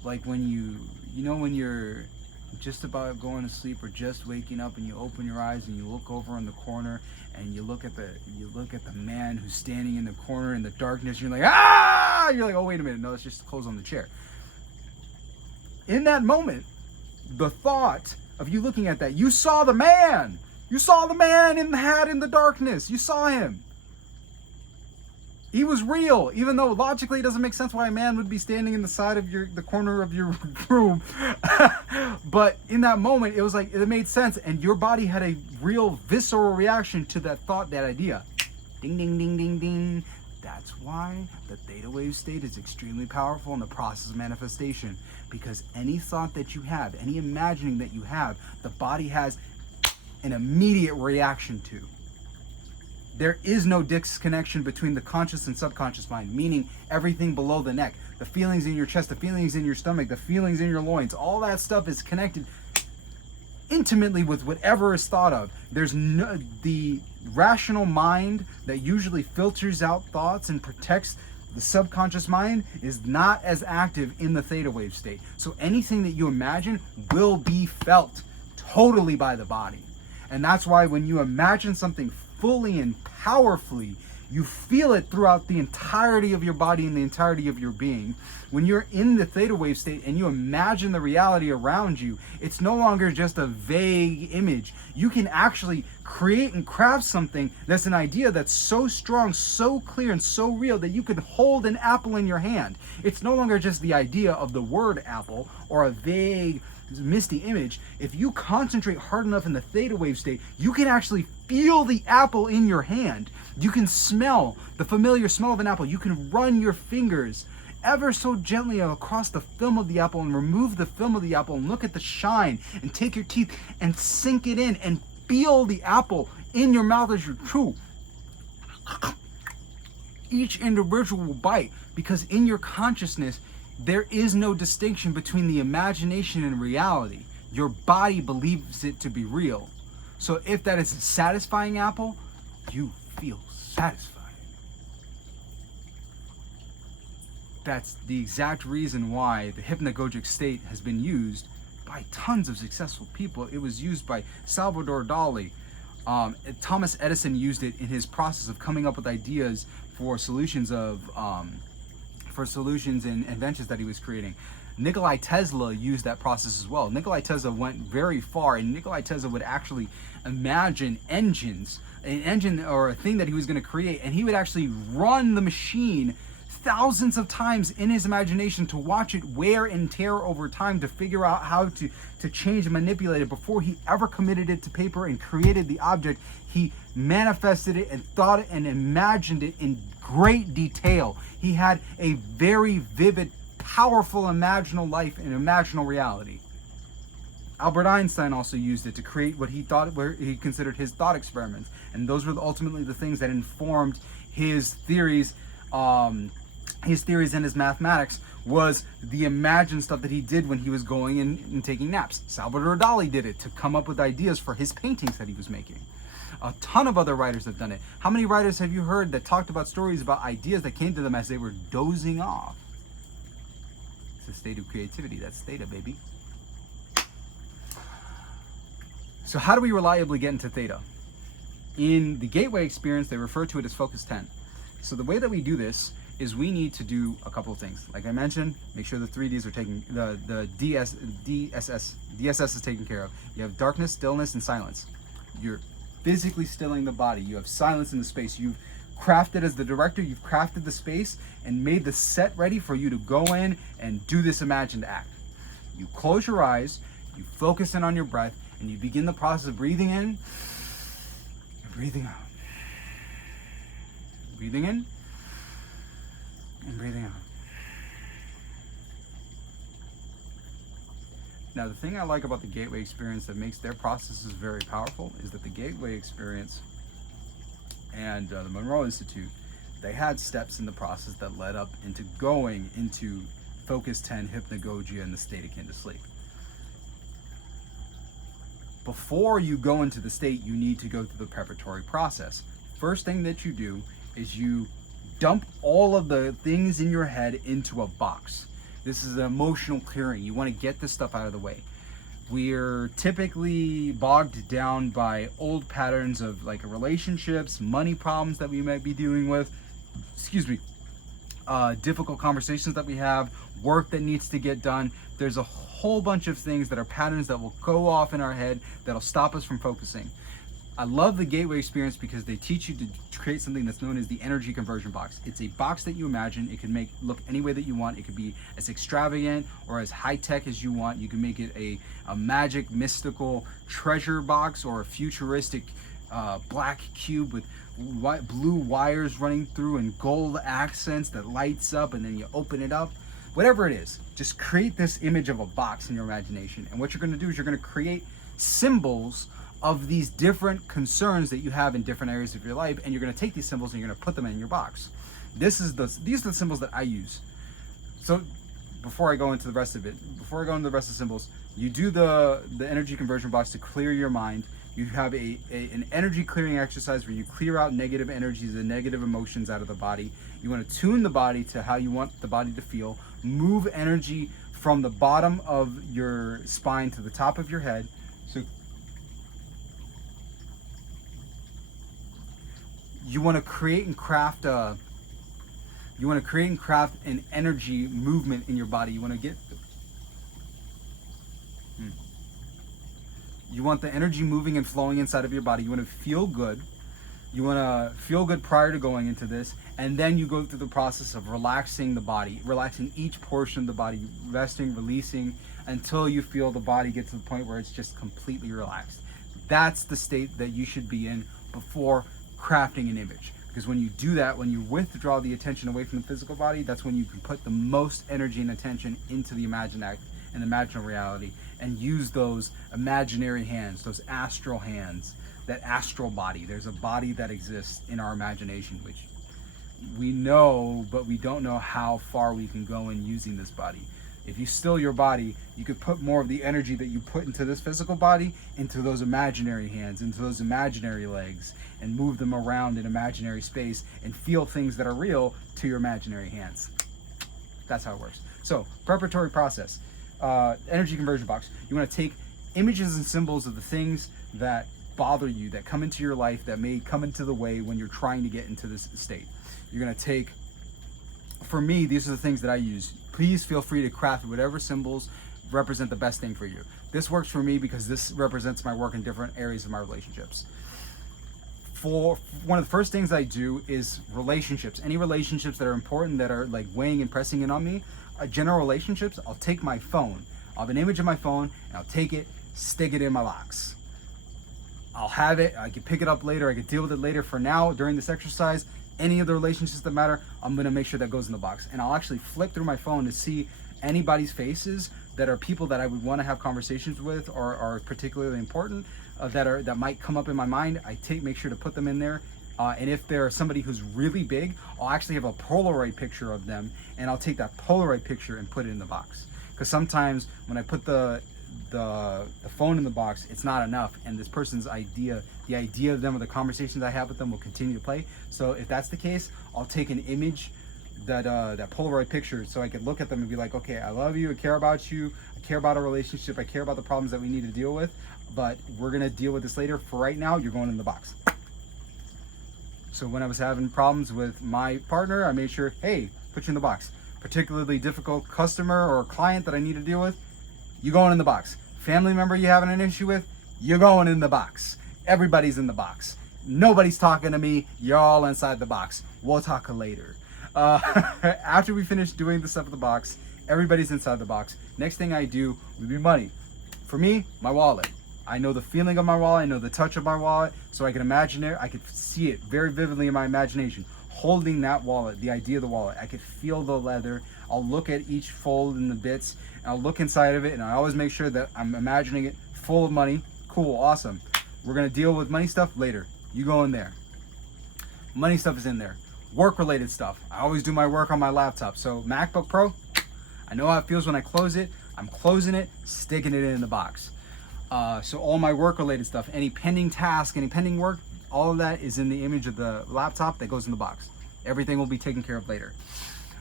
Like when when you're just about going to sleep or just waking up and you open your eyes and you look over in the corner and you look at the man who's standing in the corner in the darkness, you're like, ah! You're like, oh, wait a minute, no, it's just clothes on the chair. In that moment, the thought of you looking at that, you saw the man in the hat in the darkness. You saw him. He was real, even though logically it doesn't make sense why a man would be standing in the side of the corner of your room. But in that moment, it was like, it made sense, and your body had a real visceral reaction to that thought, that idea. Ding, ding, ding, ding, ding. That's why the theta wave state is extremely powerful in the process of manifestation, because any thought that you have, any imagining that you have, the body has an immediate reaction to. There is no disconnection between the conscious and subconscious mind, meaning everything below the neck, the feelings in your chest, the feelings in your stomach, the feelings in your loins, all that stuff is connected intimately with whatever is thought of. There's no, the rational mind that usually filters out thoughts and protects the subconscious mind is not as active in the theta wave state. So anything that you imagine will be felt totally by the body. And that's why when you imagine something fully and powerfully, You feel it throughout the entirety of your body and the entirety of your being. When you're in the theta wave state and you imagine the reality around you, it's no longer just a vague image. You can actually create and craft something that's an idea that's so strong, so clear, and so real that you could hold an apple in your hand. It's no longer just the idea of the word apple or a vague, misty image. If you concentrate hard enough in the theta wave state, you can actually feel the apple in your hand. You can smell the familiar smell of an apple. You can run your fingers ever so gently across the film of the apple and remove the film of the apple and look at the shine and take your teeth and sink it in and feel the apple in your mouth as you chew each individual bite, because in your consciousness there is no distinction between the imagination and reality. Your body believes it to be real. So if that is a satisfying apple, you feel satisfied. That's the exact reason why the hypnagogic state has been used by tons of successful people. It was used by Salvador Dali. Thomas Edison used it in his process of coming up with ideas for solutions and inventions that he was creating. Nikola Tesla used that process as well. Nikola Tesla went very far, and Nikola Tesla would actually imagine engines, an engine or a thing that he was going to create, and he would actually run the machine thousands of times in his imagination to watch it wear and tear over time, to figure out how to change and manipulate it. Before he ever committed it to paper and created the object, he manifested it and thought it and imagined it in great detail. He had a very vivid, powerful imaginal life and imaginal reality. Albert Einstein also used it to create what he considered his thought experiments, and those were ultimately the things that informed his theories. His theories and his mathematics was the imagined stuff that he did when he was going and taking naps. Salvador Dali did it to come up with ideas for his paintings that he was making. A ton of other writers have done it. How many writers have you heard that talked about stories about ideas that came to them as they were dozing off? It's a state of creativity. That's theta, baby. So how do we reliably get into theta? In the gateway experience, they refer to it as focus 10. So the way that we do this is we need to do a couple of things. Like I mentioned, make sure the 3Ds are taken, the DSS is taken care of. You have darkness, stillness, and silence. You're physically stilling the body. You have silence in the space. You've crafted, as the director, you've crafted the space and made the set ready for you to go in and do this imagined act. You close your eyes, you focus in on your breath, and you begin the process of breathing in and breathing out. Breathing in and breathing out. Now, the thing I like about the gateway experience that makes their processes very powerful is that the gateway experience and the Monroe Institute, they had steps in the process that led up into going into focus 10, hypnagogia, and the state akin to sleep. Before you go into the state, you need to go through the preparatory process. First thing that you do is you dump all of the things in your head into a box. This is an emotional clearing. You want to get this stuff out of the way. We're typically bogged down by old patterns of like relationships, money problems that we might be dealing with, difficult conversations that we have, work that needs to get done. There's a whole bunch of things that are patterns that will go off in our head that'll stop us from focusing. I love the gateway experience because they teach you to create something that's known as the energy conversion box. It's a box that you imagine. It can make look any way that you want. It could be as extravagant or as high-tech as you want. You can make it a magic, mystical treasure box or a futuristic black cube with blue wires running through and gold accents that lights up, and then you open it up. Whatever it is, just create this image of a box in your imagination. And what you're going to do is you're going to create symbols of these different concerns that you have in different areas of your life, and you're going to take these symbols and you're going to put them in your box. These are the symbols that I use. So before I go into the rest of the symbols, you do the energy conversion box to clear your mind. You have an energy clearing exercise where you clear out negative energies and negative emotions out of the body. You want to tune the body to how you want the body to feel. Move energy from the bottom of your spine to the top of your head. So You want to create and craft an energy movement in your body. You want the energy moving and flowing inside of your body. You want to feel good. You want to feel good prior to going into this, and then you go through the process of relaxing the body, relaxing each portion of the body, resting, releasing, until you feel the body get to the point where it's just completely relaxed. That's the state that you should be in before crafting an image. Because when you do that, when you withdraw the attention away from the physical body, that's when you can put the most energy and attention into the imaginary reality, and use those imaginary hands, those astral hands, that astral body. There's a body that exists in our imagination, which we know, but we don't know how far we can go in using this body. If you still your body, you could put more of the energy that you put into this physical body into those imaginary hands, into those imaginary legs, and move them around in imaginary space and feel things that are real to your imaginary hands. That's how it works. So, preparatory process. Energy conversion box. You want to take images and symbols of the things that bother you, that come into your life, that may come into the way when you're trying to get into this state. You're going to take, for me, these are the things that I use. Please feel free to craft whatever symbols represent the best thing for you. This works for me because this represents my work in different areas of my relationships. For one of the first things I do is relationships. Any relationships that are important, that are like weighing and pressing in on me, general relationships, I'll take my phone. I'll have an image of my phone and I'll take it, stick it in my box. I'll have it, I can pick it up later, I can deal with it later. For now, during this exercise, any of the relationships that matter, I'm gonna make sure that goes in the box. And I'll actually flip through my phone to see anybody's faces that are people that I would wanna have conversations with, or are particularly important, that might come up in my mind. I make sure to put them in there. And if they're somebody who's really big, I'll actually have a Polaroid picture of them, and I'll take that Polaroid picture and put it in the box. Because sometimes when I put the phone in the box, it's not enough, and this person's idea, the idea of them or the conversations I have with them will continue to play. So if that's the case, I'll take an image, that Polaroid picture, so I could look at them and be like, okay, I love you, I care about you, I care about our relationship, I care about the problems that we need to deal with, but we're gonna deal with this later. For right now, you're going in the box. So when I was having problems with my partner, I made sure, hey, put you in the box. Particularly difficult customer or client that I need to deal with, you going in the box. Family member you having an issue with, you're going in the box. Everybody's in the box. Nobody's talking to me, you're all inside the box. We'll talk later. After we finish doing the stuff in the box, everybody's inside the box. Next thing I do would be money. For me, my wallet. I know the feeling of my wallet, I know the touch of my wallet, so I can imagine it, I could see it very vividly in my imagination. Holding that wallet, the idea of the wallet, I could feel the leather. I'll look at each fold and the bits, and I'll look inside of it, and I always make sure that I'm imagining it full of money. Cool, awesome. We're gonna deal with money stuff later. You go in there. Money stuff is in there. Work-related stuff. I always do my work on my laptop. So MacBook Pro, I know how it feels when I close it. I'm closing it, sticking it in the box. So all my work-related stuff, any pending task, any pending work, all of that is in the image of the laptop that goes in the box. Everything will be taken care of later.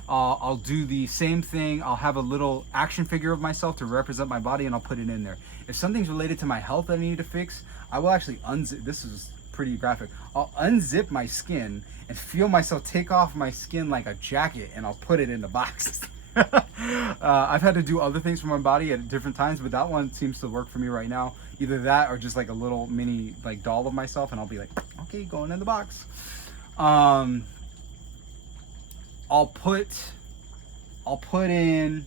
I'll do the same thing. I'll have a little action figure of myself to represent my body, and I'll put it in there. If something's related to my health that I need to fix, I will actually unzip. This is pretty graphic. I'll unzip my skin and feel myself take off my skin like a jacket, and I'll put it in the box. I've had to do other things for my body at different times, but that one seems to work for me right now. Either that or just like a little mini like doll of myself, and I'll be like, okay, going in the box. I'll put in,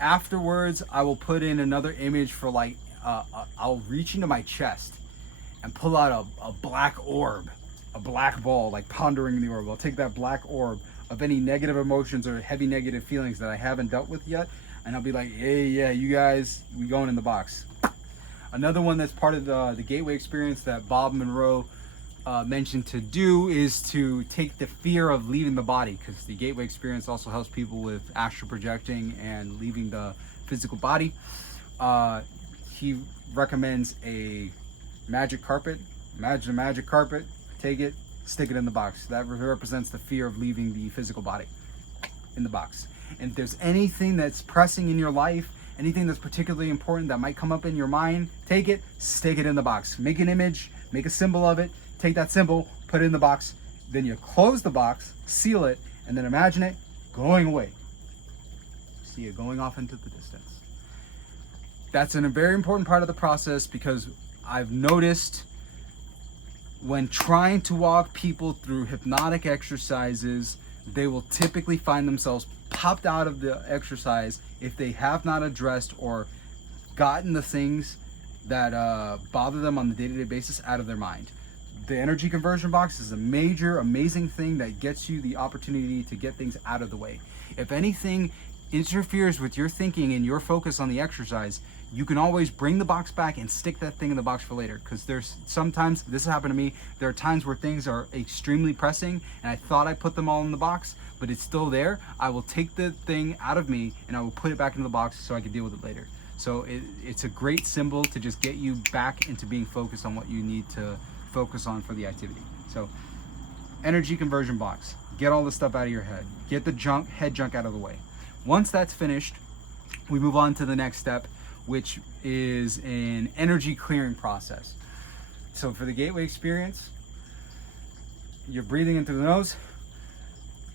afterwards I will put in another image for like I'll reach into my chest and pull out a black orb, a black ball, like pondering the orb. I'll take that black orb of any negative emotions or heavy negative feelings that I haven't dealt with yet, and I'll be like, hey, yeah, you guys, we going in the box. Another one that's part of the gateway experience that Bob Monroe mentioned to do is to take the fear of leaving the body, because the gateway experience also helps people with astral projecting and leaving the physical body. He recommends a magic carpet. Imagine a magic carpet, take it, stick it in the box. That represents the fear of leaving the physical body in the box. And if there's anything that's pressing in your life, anything that's particularly important that might come up in your mind, take it, stick it in the box. Make an image, make a symbol of it, take that symbol, put it in the box, then you close the box, seal it, and then imagine it going away. See it going off into the distance. That's a very important part of the process, because I've noticed when trying to walk people through hypnotic exercises, they will typically find themselves popped out of the exercise if they have not addressed or gotten the things that bother them on the day-to-day basis out of their mind. The energy conversion box is a major, amazing thing that gets you the opportunity to get things out of the way. If anything interferes with your thinking and your focus on the exercise, you can always bring the box back and stick that thing in the box for later. Because there's sometimes, this has happened to me, there are times where things are extremely pressing and I thought I put them all in the box, but it's still there. I will take the thing out of me and I will put it back into the box so I can deal with it later. So it's a great symbol to just get you back into being focused on what you need to focus on for the activity. So energy conversion box, get all the stuff out of your head, get the head junk out of the way. Once that's finished, we move on to the next step, which is an energy clearing process. So for the gateway experience, you're breathing in through the nose,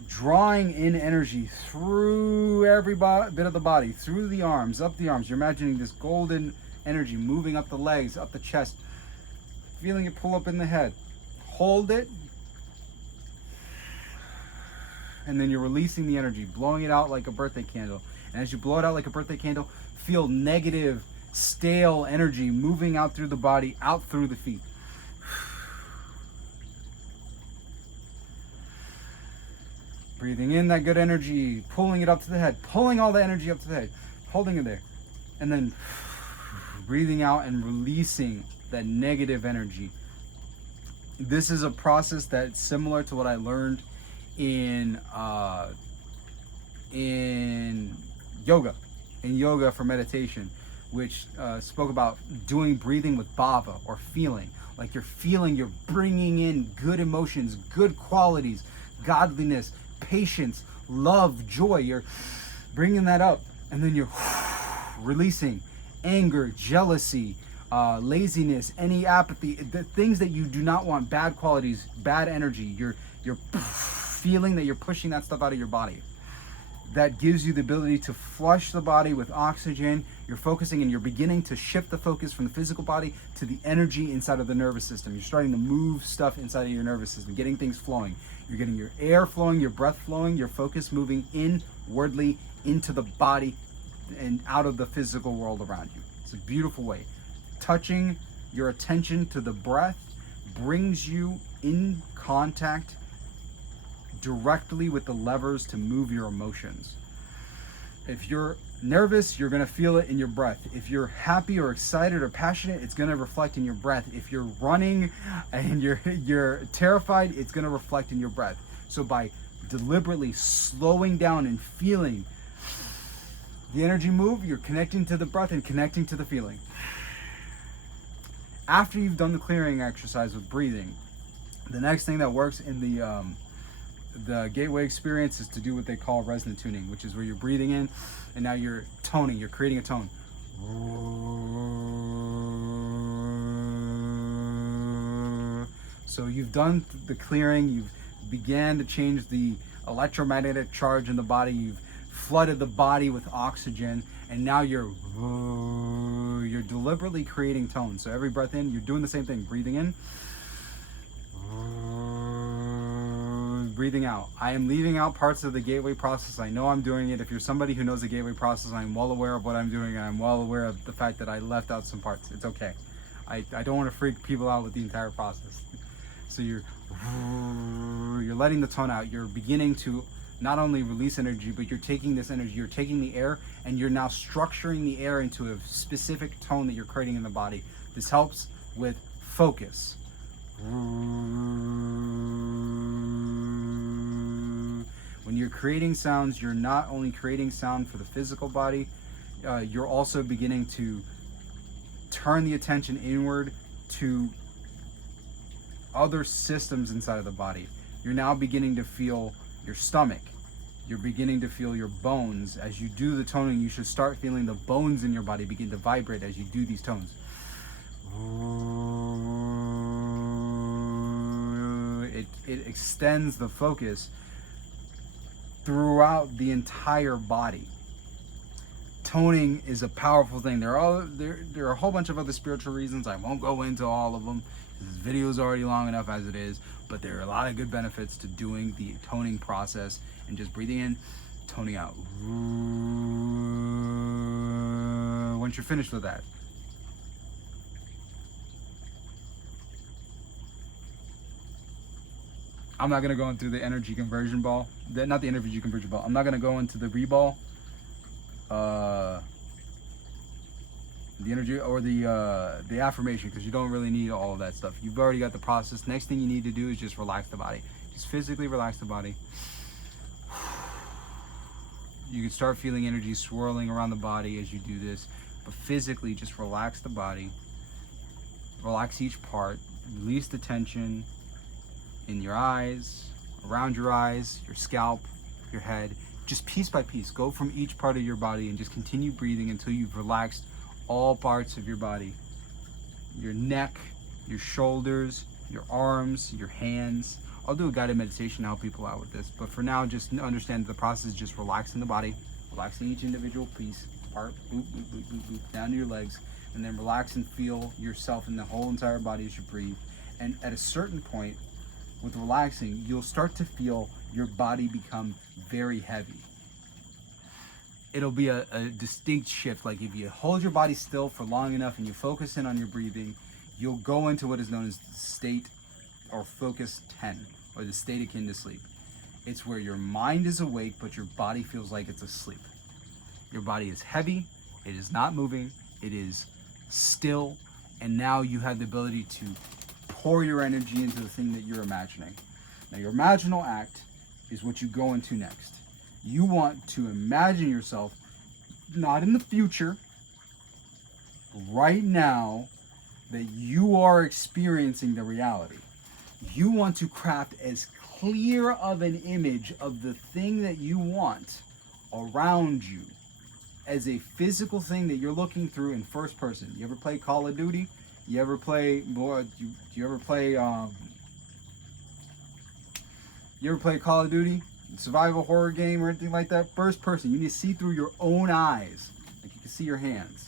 drawing in energy through every bit of the body, through the arms, up the arms. You're imagining this golden energy moving up the legs, up the chest, feeling it pull up in the head. Hold it, and then you're releasing the energy, blowing it out like a birthday candle. And as you blow it out like a birthday candle, feel negative, stale energy moving out through the body, out through the feet. Breathing in that good energy, pulling it up to the head, pulling all the energy up to the head, holding it there. And then breathing out and releasing that negative energy. This is a process that's similar to what I learned in yoga for meditation, which spoke about doing breathing with bhava, or feeling. Like you're bringing in good emotions, good qualities, godliness, patience, love, joy. You're bringing that up, and then you're releasing anger, jealousy, laziness, any apathy, the things that you do not want, bad qualities, bad energy. You're feeling that you're pushing that stuff out of your body. That gives you the ability to flush the body with oxygen. You're focusing and you're beginning to shift the focus from the physical body to the energy inside of the nervous system. You're starting to move stuff inside of your nervous system, getting things flowing. You're getting your air flowing, your breath flowing, your focus moving inwardly into the body and out of the physical world around you. It's a beautiful way. Touching your attention to the breath brings you in contact directly with the levers to move your emotions. If you're nervous, you're going to feel it in your breath. If you're happy or excited or passionate, it's going to reflect in your breath. If you're running and you're terrified, it's going to reflect in your breath. So by deliberately slowing down and feeling the energy move, you're connecting to the breath and connecting to the feeling. After you've done the clearing exercise with breathing, the next thing that works in the gateway experience is to do what they call resonant tuning, which is where you're breathing in and now you're toning, you're creating a tone. So you've done the clearing, you've began to change the electromagnetic charge in the body, you've flooded the body with oxygen, and now you're deliberately creating tones. So every breath in, you're doing the same thing, breathing in, breathing out. I am leaving out parts of the gateway process. I know I'm doing it. If you're somebody who knows the gateway process, I'm well aware of what I'm doing, and I'm well aware of the fact that I left out some parts. It's okay. I don't want to freak people out with the entire process. So you're letting the tone out. You're beginning to not only release energy, but you're taking this energy, you're taking the air, and you're now structuring the air into a specific tone that you're creating in the body. This helps with focus. When you're creating sounds, you're not only creating sound for the physical body, you're also beginning to turn the attention inward to other systems inside of the body. You're now beginning to feel your stomach. You're beginning to feel your bones. As you do the toning, you should start feeling the bones in your body begin to vibrate as you do these tones. it extends the focus throughout the entire body. Toning is a powerful thing. There are a whole bunch of other spiritual reasons. I won't go into all of them. This video is already long enough as it is, but there are a lot of good benefits to doing the toning process and just breathing in, toning out. Once you're finished with that, I'm not going to go into the energy conversion ball. Not the energy conversion ball. I'm not going to go into the reball. The energy or the affirmation, because you don't really need all of that stuff. You've already got the process. Next thing you need to do is just relax the body. Just physically relax the body. You can start feeling energy swirling around the body as you do this, but physically just relax the body. Relax each part. Release the tension in your eyes, around your eyes, your scalp, your head. Just piece by piece, go from each part of your body and just continue breathing until you've relaxed all parts of your body. Your neck, your shoulders, your arms, your hands. I'll do a guided meditation to help people out with this, but for now, just understand the process is just relaxing the body, relaxing each individual piece, part, boop, boop, boop, boop, boop, down to your legs, and then relax and feel yourself in the whole entire body as you breathe. And at a certain point, with relaxing, you'll start to feel your body become very heavy. It'll be a distinct shift. Like if you hold your body still for long enough and you focus in on your breathing, you'll go into what is known as state or focus 10, or the state akin to sleep. It's where your mind is awake, but your body feels like it's asleep. Your body is heavy, it is not moving, it is still, and now you have the ability to pour your energy into the thing that you're imagining. Now your imaginal act is what you go into next. You want to imagine yourself not in the future, right now, that you are experiencing the reality. You want to craft as clear of an image of the thing that you want around you as a physical thing that you're looking through in first person. You ever play Call of Duty? You ever play Call of Duty? Survival horror game or anything like that? First person. You need to see through your own eyes. Like you can see your hands.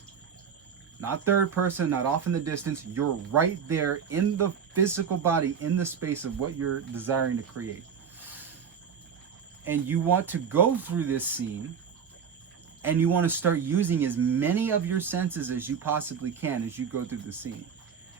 Not third person, not off in the distance. You're right there in the physical body, in the space of what you're desiring to create. And you want to go through this scene, and you want to start using as many of your senses as you possibly can as you go through the scene.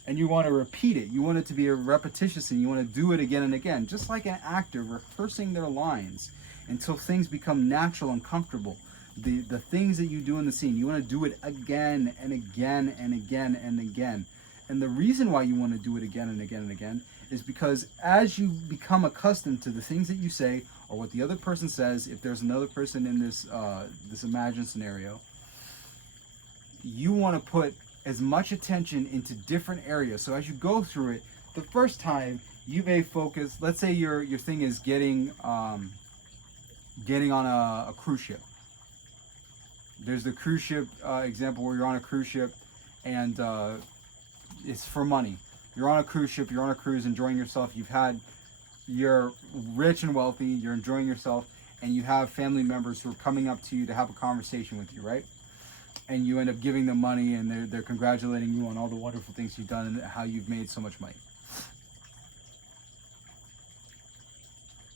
And you want to repeat it. You want it to be a repetitious scene. You want to do it again and again, just like an actor rehearsing their lines until things become natural and comfortable. The things that you do in the scene, you want to do it again and again and again and again. And the reason why you want to do it again and again and again is because as you become accustomed to the things that you say or what the other person says, if there's another person in this imagined scenario, you want to put as much attention into different areas. So as you go through it, the first time you may focus, let's say your thing is getting on a cruise ship. There's the cruise ship example where you're on a cruise ship and it's for money. You're on a cruise ship, you're on a cruise, enjoying yourself. You're rich and wealthy, you're enjoying yourself, and you have family members who are coming up to you to have a conversation with you, right? And you end up giving them money and they're congratulating you on all the wonderful things you've done and how you've made so much money.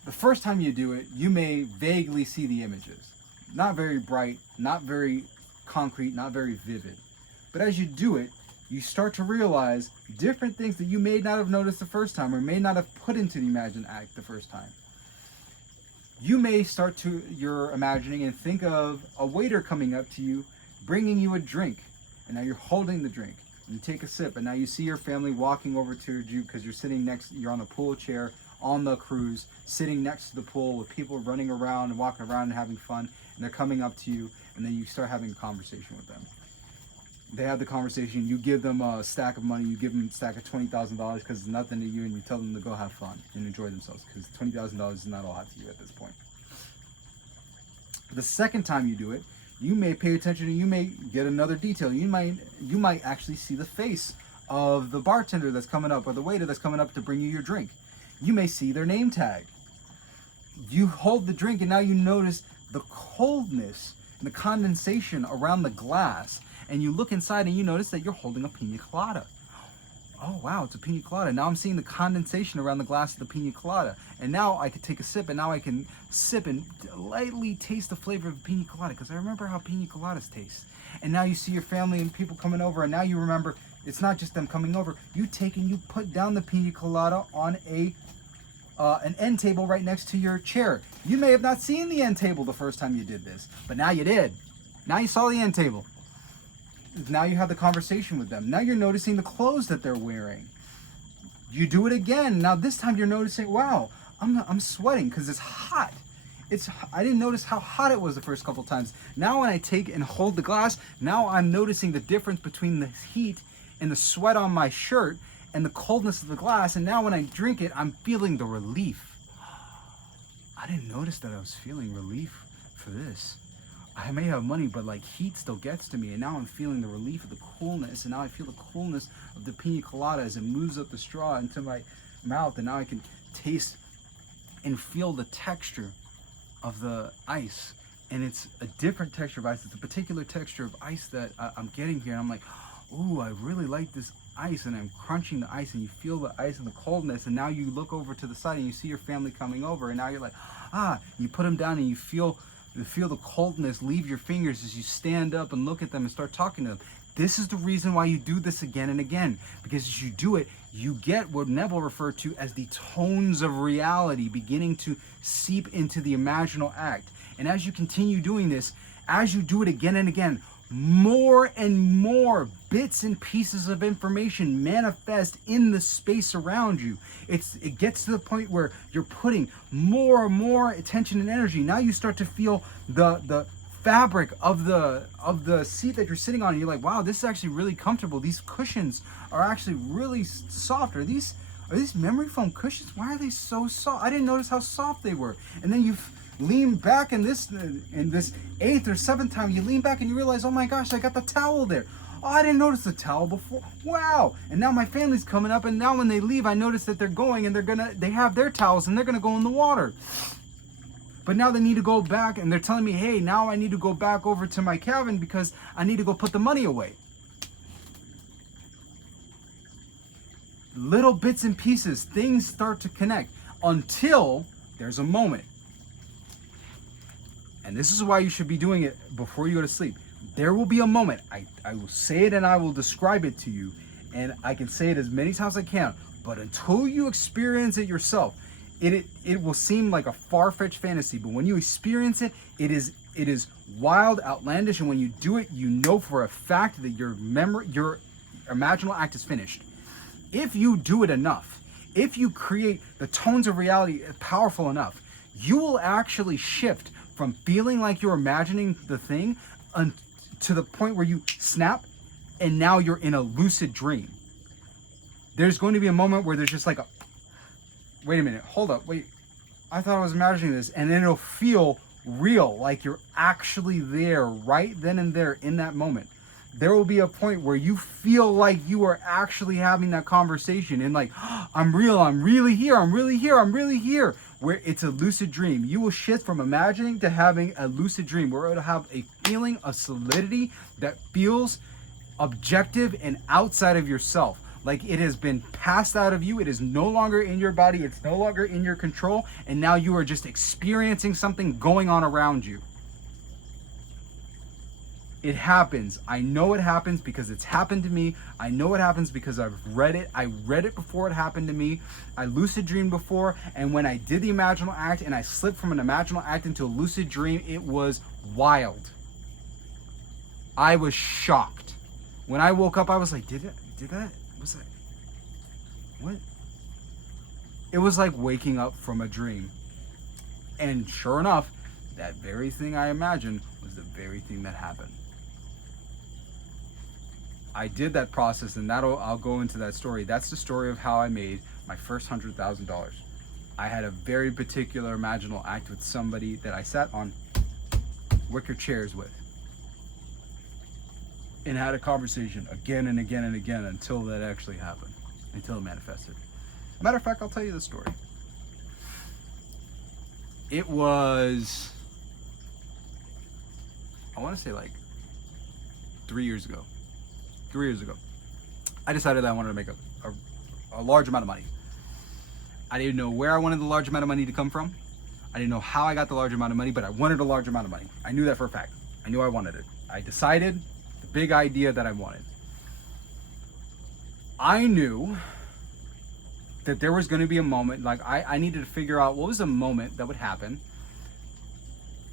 The first time you do it, you may vaguely see the images. Not very bright, not very concrete, not very vivid. But as you do it, you start to realize different things that you may not have noticed the first time or may not have put into the imagined act the first time. You may start to, you're imagining and think of a waiter coming up to you, bringing you a drink, and now you're holding the drink. You take a sip, and now you see your family walking over to you because you're on a pool chair on the cruise, sitting next to the pool with people running around and walking around and having fun, and they're coming up to you, and then you start having a conversation with them. They have the conversation, you give them a stack of money, you give them a stack of $20,000 because it's nothing to you, and you tell them to go have fun and enjoy themselves because $20,000 is not a lot to you at this point. The second time you do it, you may pay attention and you may get another detail. You might actually see the face of the bartender that's coming up or the waiter that's coming up to bring you your drink. You may see their name tag. You hold the drink and now you notice the coldness and the condensation around the glass. And you look inside and you notice that you're holding a pina colada. Oh wow, it's a pina colada. Now I'm seeing the condensation around the glass of the pina colada. And now I can take a sip, and now I can sip and lightly taste the flavor of the pina colada, because I remember how pina coladas taste. And now you see your family and people coming over, and now you remember it's not just them coming over. You take and you put down the pina colada on an end table right next to your chair. You may have not seen the end table the first time you did this, but now you did. Now you saw the end table. Now you have the conversation with them. Now you're noticing the clothes that they're wearing. You do it again. Now this time you're noticing, wow, I'm sweating because it's hot. I didn't notice how hot it was the first couple times. Now when I take and hold the glass, now I'm noticing the difference between the heat and the sweat on my shirt and the coldness of the glass. And now when I drink it, I'm feeling the relief. I didn't notice that I was feeling relief for this. I may have money, but like heat still gets to me, and now I'm feeling the relief of the coolness, and now I feel the coolness of the pina colada as it moves up the straw into my mouth, and now I can taste and feel the texture of the ice. And it's a different texture of ice. It's a particular texture of ice that I'm getting here, and I'm like, ooh, I really like this ice, and I'm crunching the ice, and you feel the ice and the coldness, and now you look over to the side and you see your family coming over, and now you're like, you put them down and you feel the coldness leave your fingers as you stand up and look at them and start talking to them. This is the reason why you do this again and again, because as you do it, you get what Neville referred to as the tones of reality beginning to seep into the imaginal act. And as you continue doing this, as you do it again and again, more and more bits and pieces of information manifest in the space around you. It gets to the point where you're putting more and more attention and energy. Now you start to feel the fabric of the seat that you're sitting on, and you're like, wow, this is actually really comfortable. These cushions are actually really soft. Are these memory foam cushions? Why are they so soft? I didn't notice how soft they were. And then you lean back in this 8th or 7th time, you lean back and you realize, oh my gosh, I got the towel there. Oh, I didn't notice the towel before. Wow. And now my family's coming up, and now when they leave, I notice that they're going and they have their towels and they're gonna go in the water. But now they need to go back, and they're telling me, hey, now I need to go back over to my cabin because I need to go put the money away. Little bits and pieces, things start to connect until there's a moment. And this is why you should be doing it before you go to sleep. There will be a moment. I will say it and I will describe it to you. And I can say it as many times as I can. But until you experience it yourself, it will seem like a far-fetched fantasy. But when you experience it, it is wild, outlandish. And when you do it, you know for a fact that your imaginal act is finished. If you do it enough, if you create the tones of reality powerful enough, you will actually shift from feeling like you're imagining the thing to the point where you snap and now you're in a lucid dream. There's going to be a moment where there's just like wait a minute, hold up, wait, I thought I was imagining this, and then it'll feel real, like you're actually there right then and there in that moment. There will be a point where you feel like you are actually having that conversation and like, I'm real, I'm really here, I'm really here, I'm really here. Where it's a lucid dream. You will shift from imagining to having a lucid dream where it'll have a feeling of solidity that feels objective and outside of yourself. Like it has been passed out of you. It is no longer in your body. It's no longer in your control. And now you are just experiencing something going on around you. It happens. I know it happens because it's happened to me. I know it happens because I've read it. I read it before it happened to me. I lucid dreamed before, and when I did the imaginal act and I slipped from an imaginal act into a lucid dream, it was wild. I was shocked. When I woke up, I was like, did that? Was that? What? It was like waking up from a dream. And sure enough, that very thing I imagined was the very thing that happened. I did that process, and I'll go into that story. That's the story of how I made my first $100,000. I had a very particular imaginal act with somebody that I sat on wicker chairs with and had a conversation again and again and again until that actually happened, until it manifested. Matter of fact, I'll tell you the story. It was, I want to say like 3 years ago. 3 years ago. I decided that I wanted to make a large amount of money. I didn't know where I wanted the large amount of money to come from. I didn't know how I got the large amount of money, but I wanted a large amount of money. I knew that for a fact. I knew I wanted it. I decided the big idea that I wanted. I knew that there was going to be a moment, like I needed to figure out what was a moment that would happen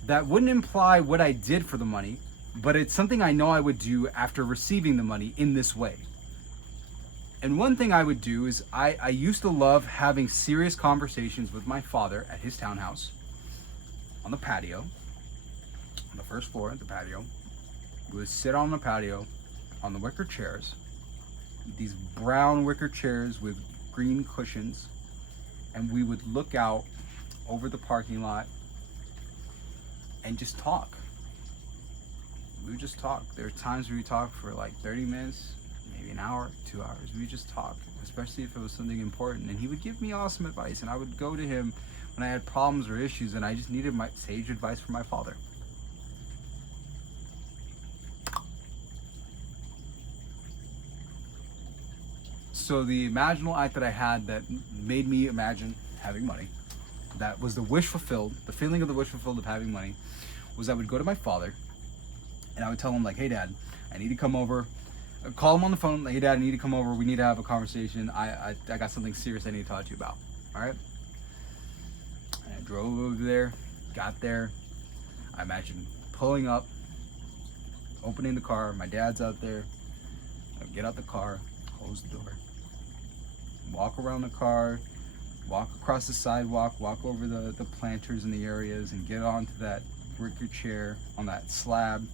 that wouldn't imply what I did for the money, but it's something I know I would do after receiving the money in this way. And one thing I would do is I used to love having serious conversations with my father at his townhouse on the patio, on the first floor at the patio. We would sit on the patio on the wicker chairs, these brown wicker chairs with green cushions, and we would look out over the parking lot and just talk. We would just talk. There are times where we talk for like 30 minutes, maybe an hour, 2 hours. We would just talk, especially if it was something important. And he would give me awesome advice, and I would go to him when I had problems or issues, and I just needed my sage advice from my father. So the imaginal act that I had that made me imagine having money, that was the wish fulfilled, the feeling of the wish fulfilled of having money, was I would go to my father and I would tell him like, hey dad, I need to come over. I'd call him on the phone, like, hey dad, I need to come over. We need to have a conversation. I got something serious I need to talk to you about. All right. And I drove over there, got there. I imagined pulling up, opening the car. My dad's out there. I would get out the car, close the door, walk around the car, walk across the sidewalk, walk over the planters in the areas, and get onto that wicker chair on that slab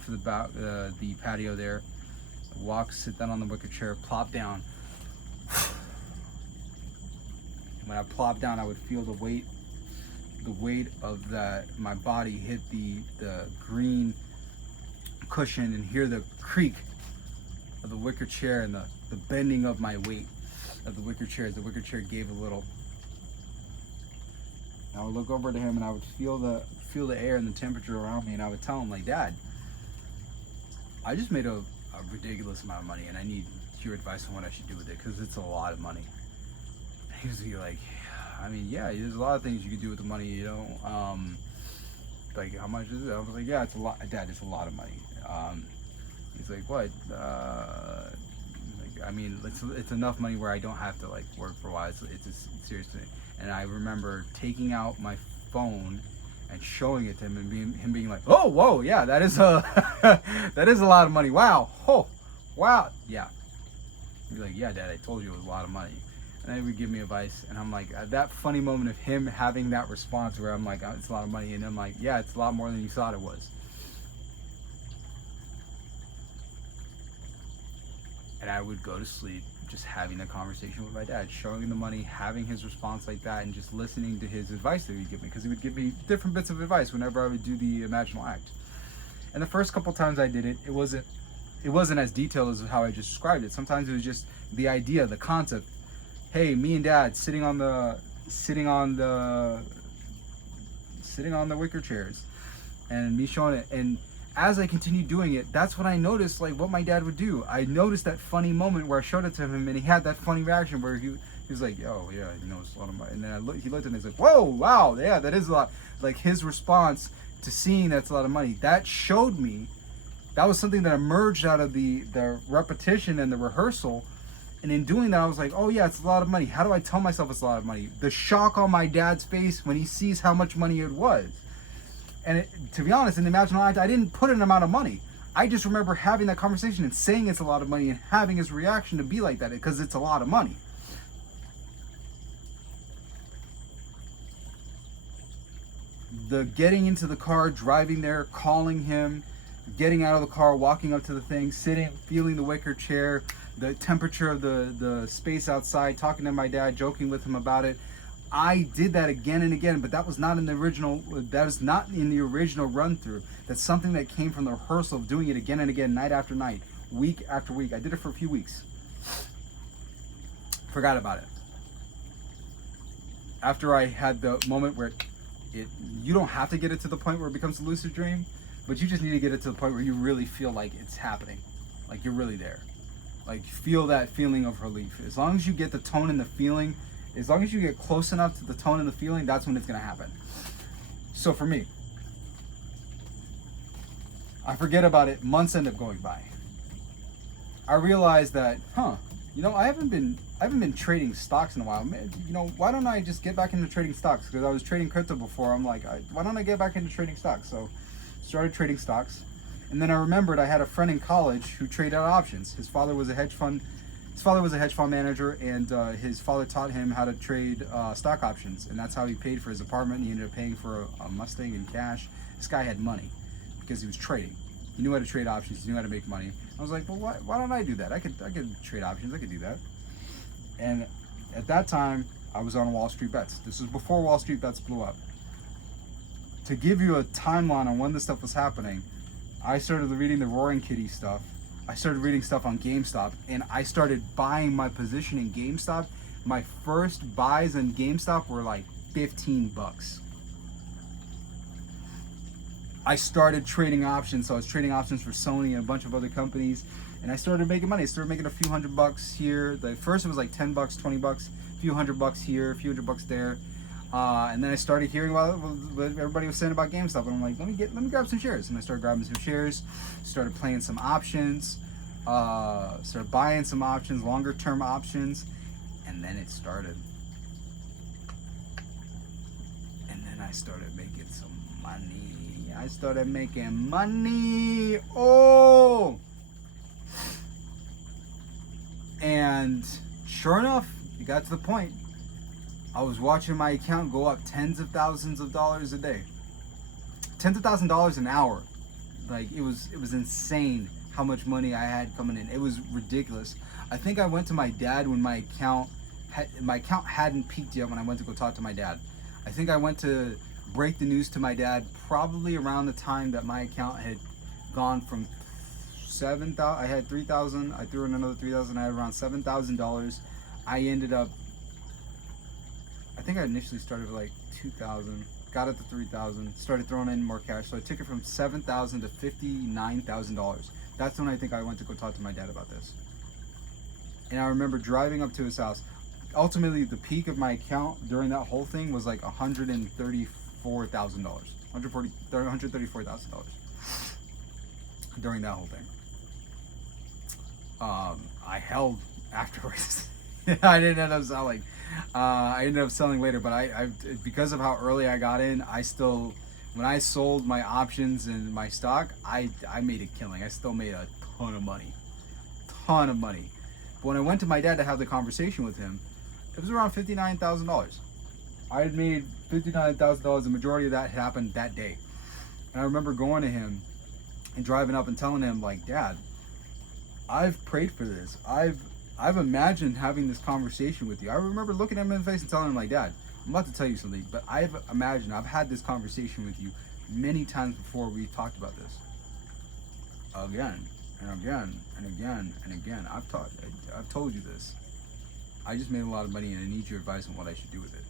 for the patio there. Walk, sit down on the wicker chair, plop down. When I plop down, I would feel the weight of my body hit the green cushion and hear the creak of the wicker chair and the bending of my weight of the wicker chair as the wicker chair gave a little. I would look over to him and I would feel the air and the temperature around me, and I would tell him like, Dad, I just made a ridiculous amount of money and I need your advice on what I should do with it because it's a lot of money. And he was like, I mean, yeah, there's a lot of things you could do with the money, you know. Like, how much is it? I was like, yeah, it's a lot, Dad, it's a lot of money. He's like, what? I mean, it's enough money where I don't have to like work for a while. It's a serious thing. And I remember taking out my phone and showing it to him and him being like, oh, whoa, yeah, that is a that is a lot of money. Wow, oh, wow, yeah. He'd be like, yeah, Dad, I told you it was a lot of money. And then he would give me advice, and I'm like, at that funny moment of him having that response where I'm like, oh, it's a lot of money, and I'm like, yeah, it's a lot more than you thought it was. And I would go to sleep just having a conversation with my dad, showing him the money, having his response like that, and just listening to his advice that he would give me, because he would give me different bits of advice whenever I would do the imaginal act. And the first couple times I did it, it wasn't as detailed as how I just described it. Sometimes it was just the idea, the concept. Hey, me and Dad sitting on the wicker chairs, and me showing it. And as I continued doing it, that's when I noticed like what my dad would do. I noticed that funny moment where I showed it to him, and he had that funny reaction where he was like, "Oh yeah, you know, it's a lot of money." And then he looked at me and he's like, "Whoa, wow, yeah, that is a lot." Like his response to seeing that's a lot of money, that showed me that was something that emerged out of the repetition and the rehearsal. And in doing that, I was like, oh yeah, it's a lot of money. How do I tell myself it's a lot of money? The shock on my dad's face when he sees how much money it was. And to be honest, in the imaginal act, I didn't put an amount of money. I just remember having that conversation and saying it's a lot of money and having his reaction to be like that because it's a lot of money. The getting into the car, driving there, calling him, getting out of the car, walking up to the thing, sitting, feeling the wicker chair, the temperature of the space outside, talking to my dad, joking with him about it. I did that again and again, but that was not in the original run through. That's something that came from the rehearsal of doing it again and again, night after night, week after week. I did it for a few weeks. Forgot about it. After I had the moment where you don't have to get it to the point where it becomes a lucid dream, but you just need to get it to the point where you really feel like it's happening, like you're really there, like feel that feeling of relief. As long as you get the tone and the feeling, as long as you get close enough to the tone and the feeling, that's when it's going to happen. So for me, I forget about it, months end up going by. I realized that, you know, I haven't been trading stocks in a while. You know, why don't I just get back into trading stocks? Because I was trading crypto before. I'm like, why don't I get back into trading stocks? So started trading stocks. And then I remembered I had a friend in college who traded options. His father was a hedge fund manager, and his father taught him how to trade stock options. And that's how he paid for his apartment. He ended up paying for a Mustang in cash. This guy had money because he was trading. He knew how to trade options. He knew how to make money. I was like, well, why don't I do that? I could trade options. I could do that. And at that time, I was on Wall Street Bets. This was before Wall Street Bets blew up. To give you a timeline on when this stuff was happening, I started reading the Roaring Kitty stuff. I started reading stuff on GameStop, and I started buying my position in GameStop. My first buys in GameStop were like $15. I started trading options. So I was trading options for Sony and a bunch of other companies, and I started making money. I started making a few $100 here. The first it was like $10, $20, a few $100 here, a few $100 there. And then I started hearing what everybody was saying about GameStop, and I'm like, let me grab some shares. And I started grabbing some shares, started playing some options, started buying some options, longer term options, and then it started. And then I started making some money. I started making money. Oh! And sure enough, it got to the point. I was watching my account go up tens of thousands of dollars a day. Tens of thousands of dollars an hour. Like it was insane how much money I had coming in. It was ridiculous. I think I went to my dad when my account hadn't peaked yet when I went to go talk to my dad. I think I went to break the news to my dad probably around the time that my account had gone from 7,000. I had 3,000. I threw in another 3,000. I had around $7,000. I ended up, I think I initially started with like 2,000, got it to 3,000, started throwing in more cash. So I took it from 7,000 to $59,000. That's when I think I went to go talk to my dad about this. And I remember driving up to his house. Ultimately, the peak of my account during that whole thing was like $134,000, $134,000 during that whole thing. I held afterwards. I didn't end up selling. I ended up selling later, but I because of how early I got in, I still, when I sold my options and my stock, I made a killing. I still made a ton of money. But when I went to my dad to have the conversation with him, it was around $59,000. I had made $59,000. The majority of that happened that day. And I remember going to him and driving up and telling him, like, Dad, I've prayed for this. I've imagined having this conversation with you. I remember looking at him in the face and telling him, like, Dad, I'm about to tell you something, but I've had this conversation with you many times before we talked about this. Again and again and again and again. I've told you this. I just made a lot of money and I need your advice on what I should do with it.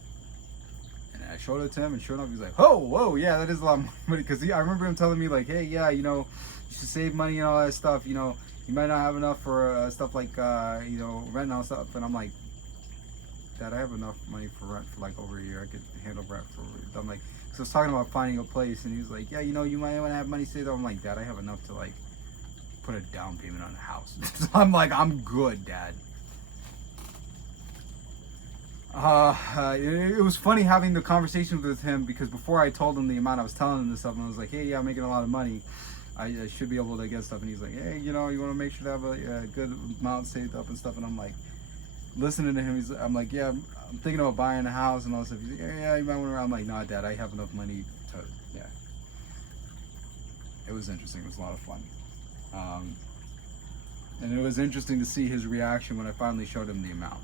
And I showed it to him, and sure enough, he's like, oh, whoa, yeah, that is a lot of money. Because I remember him telling me, like, hey, yeah, you know, you should save money and all that stuff. You know, you might not have enough for stuff like, you know, rent and all stuff. And I'm like, Dad, I have enough money for rent for like over a year. I could handle rent for, I'm like, so I was talking about finding a place, and he's like, yeah, you know, you might want to have money saved up. I'm like, Dad, I have enough to like put a down payment on a house. So I'm like, I'm good, Dad. It was funny having the conversation with him, because before I told him the amount I was telling him this stuff, and I was like, hey, yeah, I'm making a lot of money. I should be able to get stuff. And he's like, hey, you know, you want to make sure to have a good amount saved up and stuff. And I'm like, listening to him, I'm like, yeah, I'm thinking about buying a house and all this stuff. He's like, yeah, you might want to. I'm like, nah, Dad, I have enough money to, yeah. It was interesting. It was a lot of fun. And it was interesting to see his reaction when I finally showed him the amount.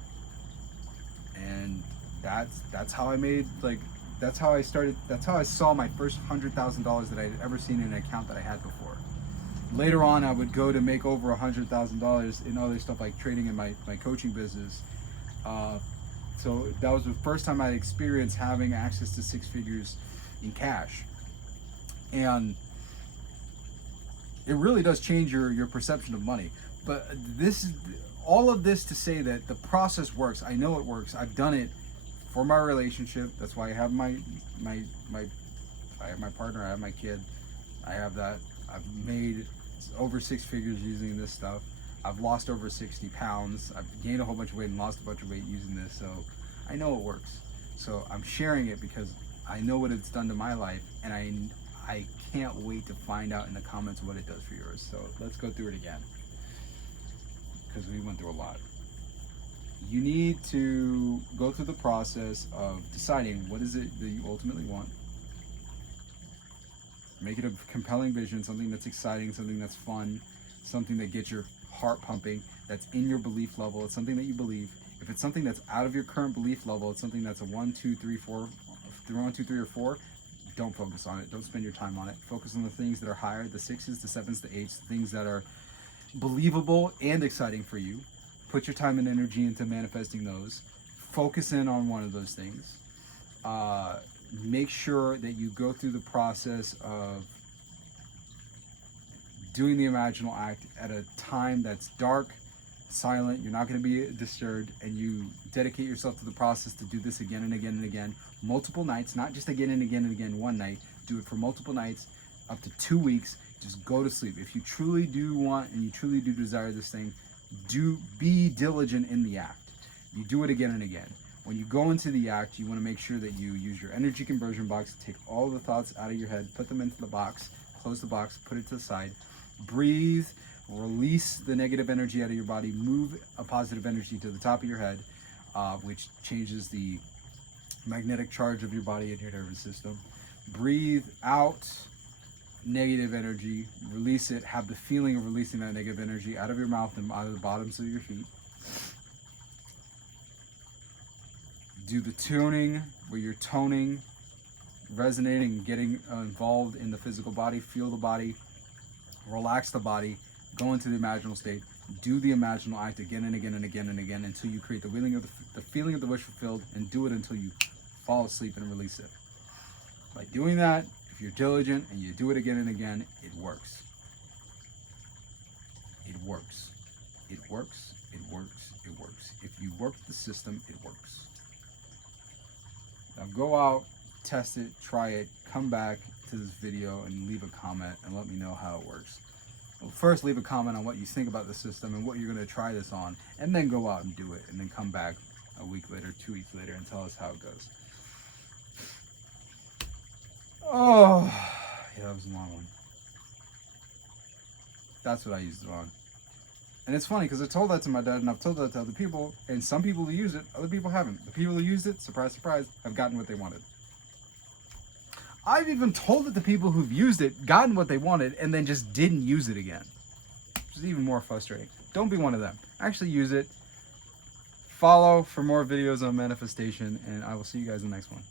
And that's how I made, like, that's how I saw my first $100,000 that I had ever seen in an account that I had before. Later on, I would go to make over $100,000 in other stuff like trading in my coaching business. So that was the first time I experienced having access to six figures in cash. And it really does change your perception of money. But this is all of this to say that the process works. I know it works. I've done it for my relationship. That's why I have my I have my partner, I have my kid. I have that. I've made over 6 figures using this stuff. I've lost over 60 pounds. I've gained a whole bunch of weight and lost a bunch of weight using this. So I know it works. So I'm sharing it because I know what it's done to my life, and I can't wait to find out in the comments what it does for yours. So let's go through it again, because we went through a lot. You need to go through the process of deciding what is it that you ultimately want. Make it a compelling vision, something that's exciting, something that's fun, something that gets your heart pumping, that's in your belief level. It's something that you believe. If it's something that's out of your current belief level, it's something that's a 1, 2, 3, 4, 1, 2, 3, or 4, don't focus on it. Don't spend your time on it. Focus on the things that are higher, the 6s, the 7s, the 8s, the things that are believable and exciting for you. Put your time and energy into manifesting those. Focus in on one of those things. Make sure that you go through the process of doing the imaginal act at a time that's dark, silent, you're not going to be disturbed, and you dedicate yourself to the process to do this again and again and again, multiple nights, not just again and again and again one night. Do it for multiple nights, up to 2 weeks. Just go to sleep. If you truly do want and you truly do desire this thing, be diligent in the act. You do it again and again. When you go into the act, you want to make sure that you use your energy conversion box, take all the thoughts out of your head, put them into the box, close the box, put it to the side, breathe, release the negative energy out of your body, move a positive energy to the top of your head, which changes the magnetic charge of your body and your nervous system. Breathe out negative energy, release it, have the feeling of releasing that negative energy out of your mouth and out of the bottoms of your feet. Do the tuning where you're toning, resonating, getting involved in the physical body. Feel the body, relax the body, go into the imaginal state. Do the imaginal act again and again and again and again until you create the feeling of the wish fulfilled, and do it until you fall asleep and release it. By doing that, if you're diligent and you do it again and again, it works. It works. It works. It works. It works. If you work the system, it works. Now go out, test it, try it, come back to this video and leave a comment and let me know how it works. Well, first leave a comment on what you think about the system and what you're going to try this on, and then go out and do it, and then come back a week later, 2 weeks later, and tell us how it goes. Oh, yeah, that was a long one. That's what I used it on. And it's funny because I told that to my dad, and I've told that to other people, and some people who use it, other people haven't. The people who used it, surprise, surprise, have gotten what they wanted. I've even told it to people who've used it, gotten what they wanted, and then just didn't use it again. Which is even more frustrating. Don't be one of them. Actually use it. Follow for more videos on manifestation, and I will see you guys in the next one.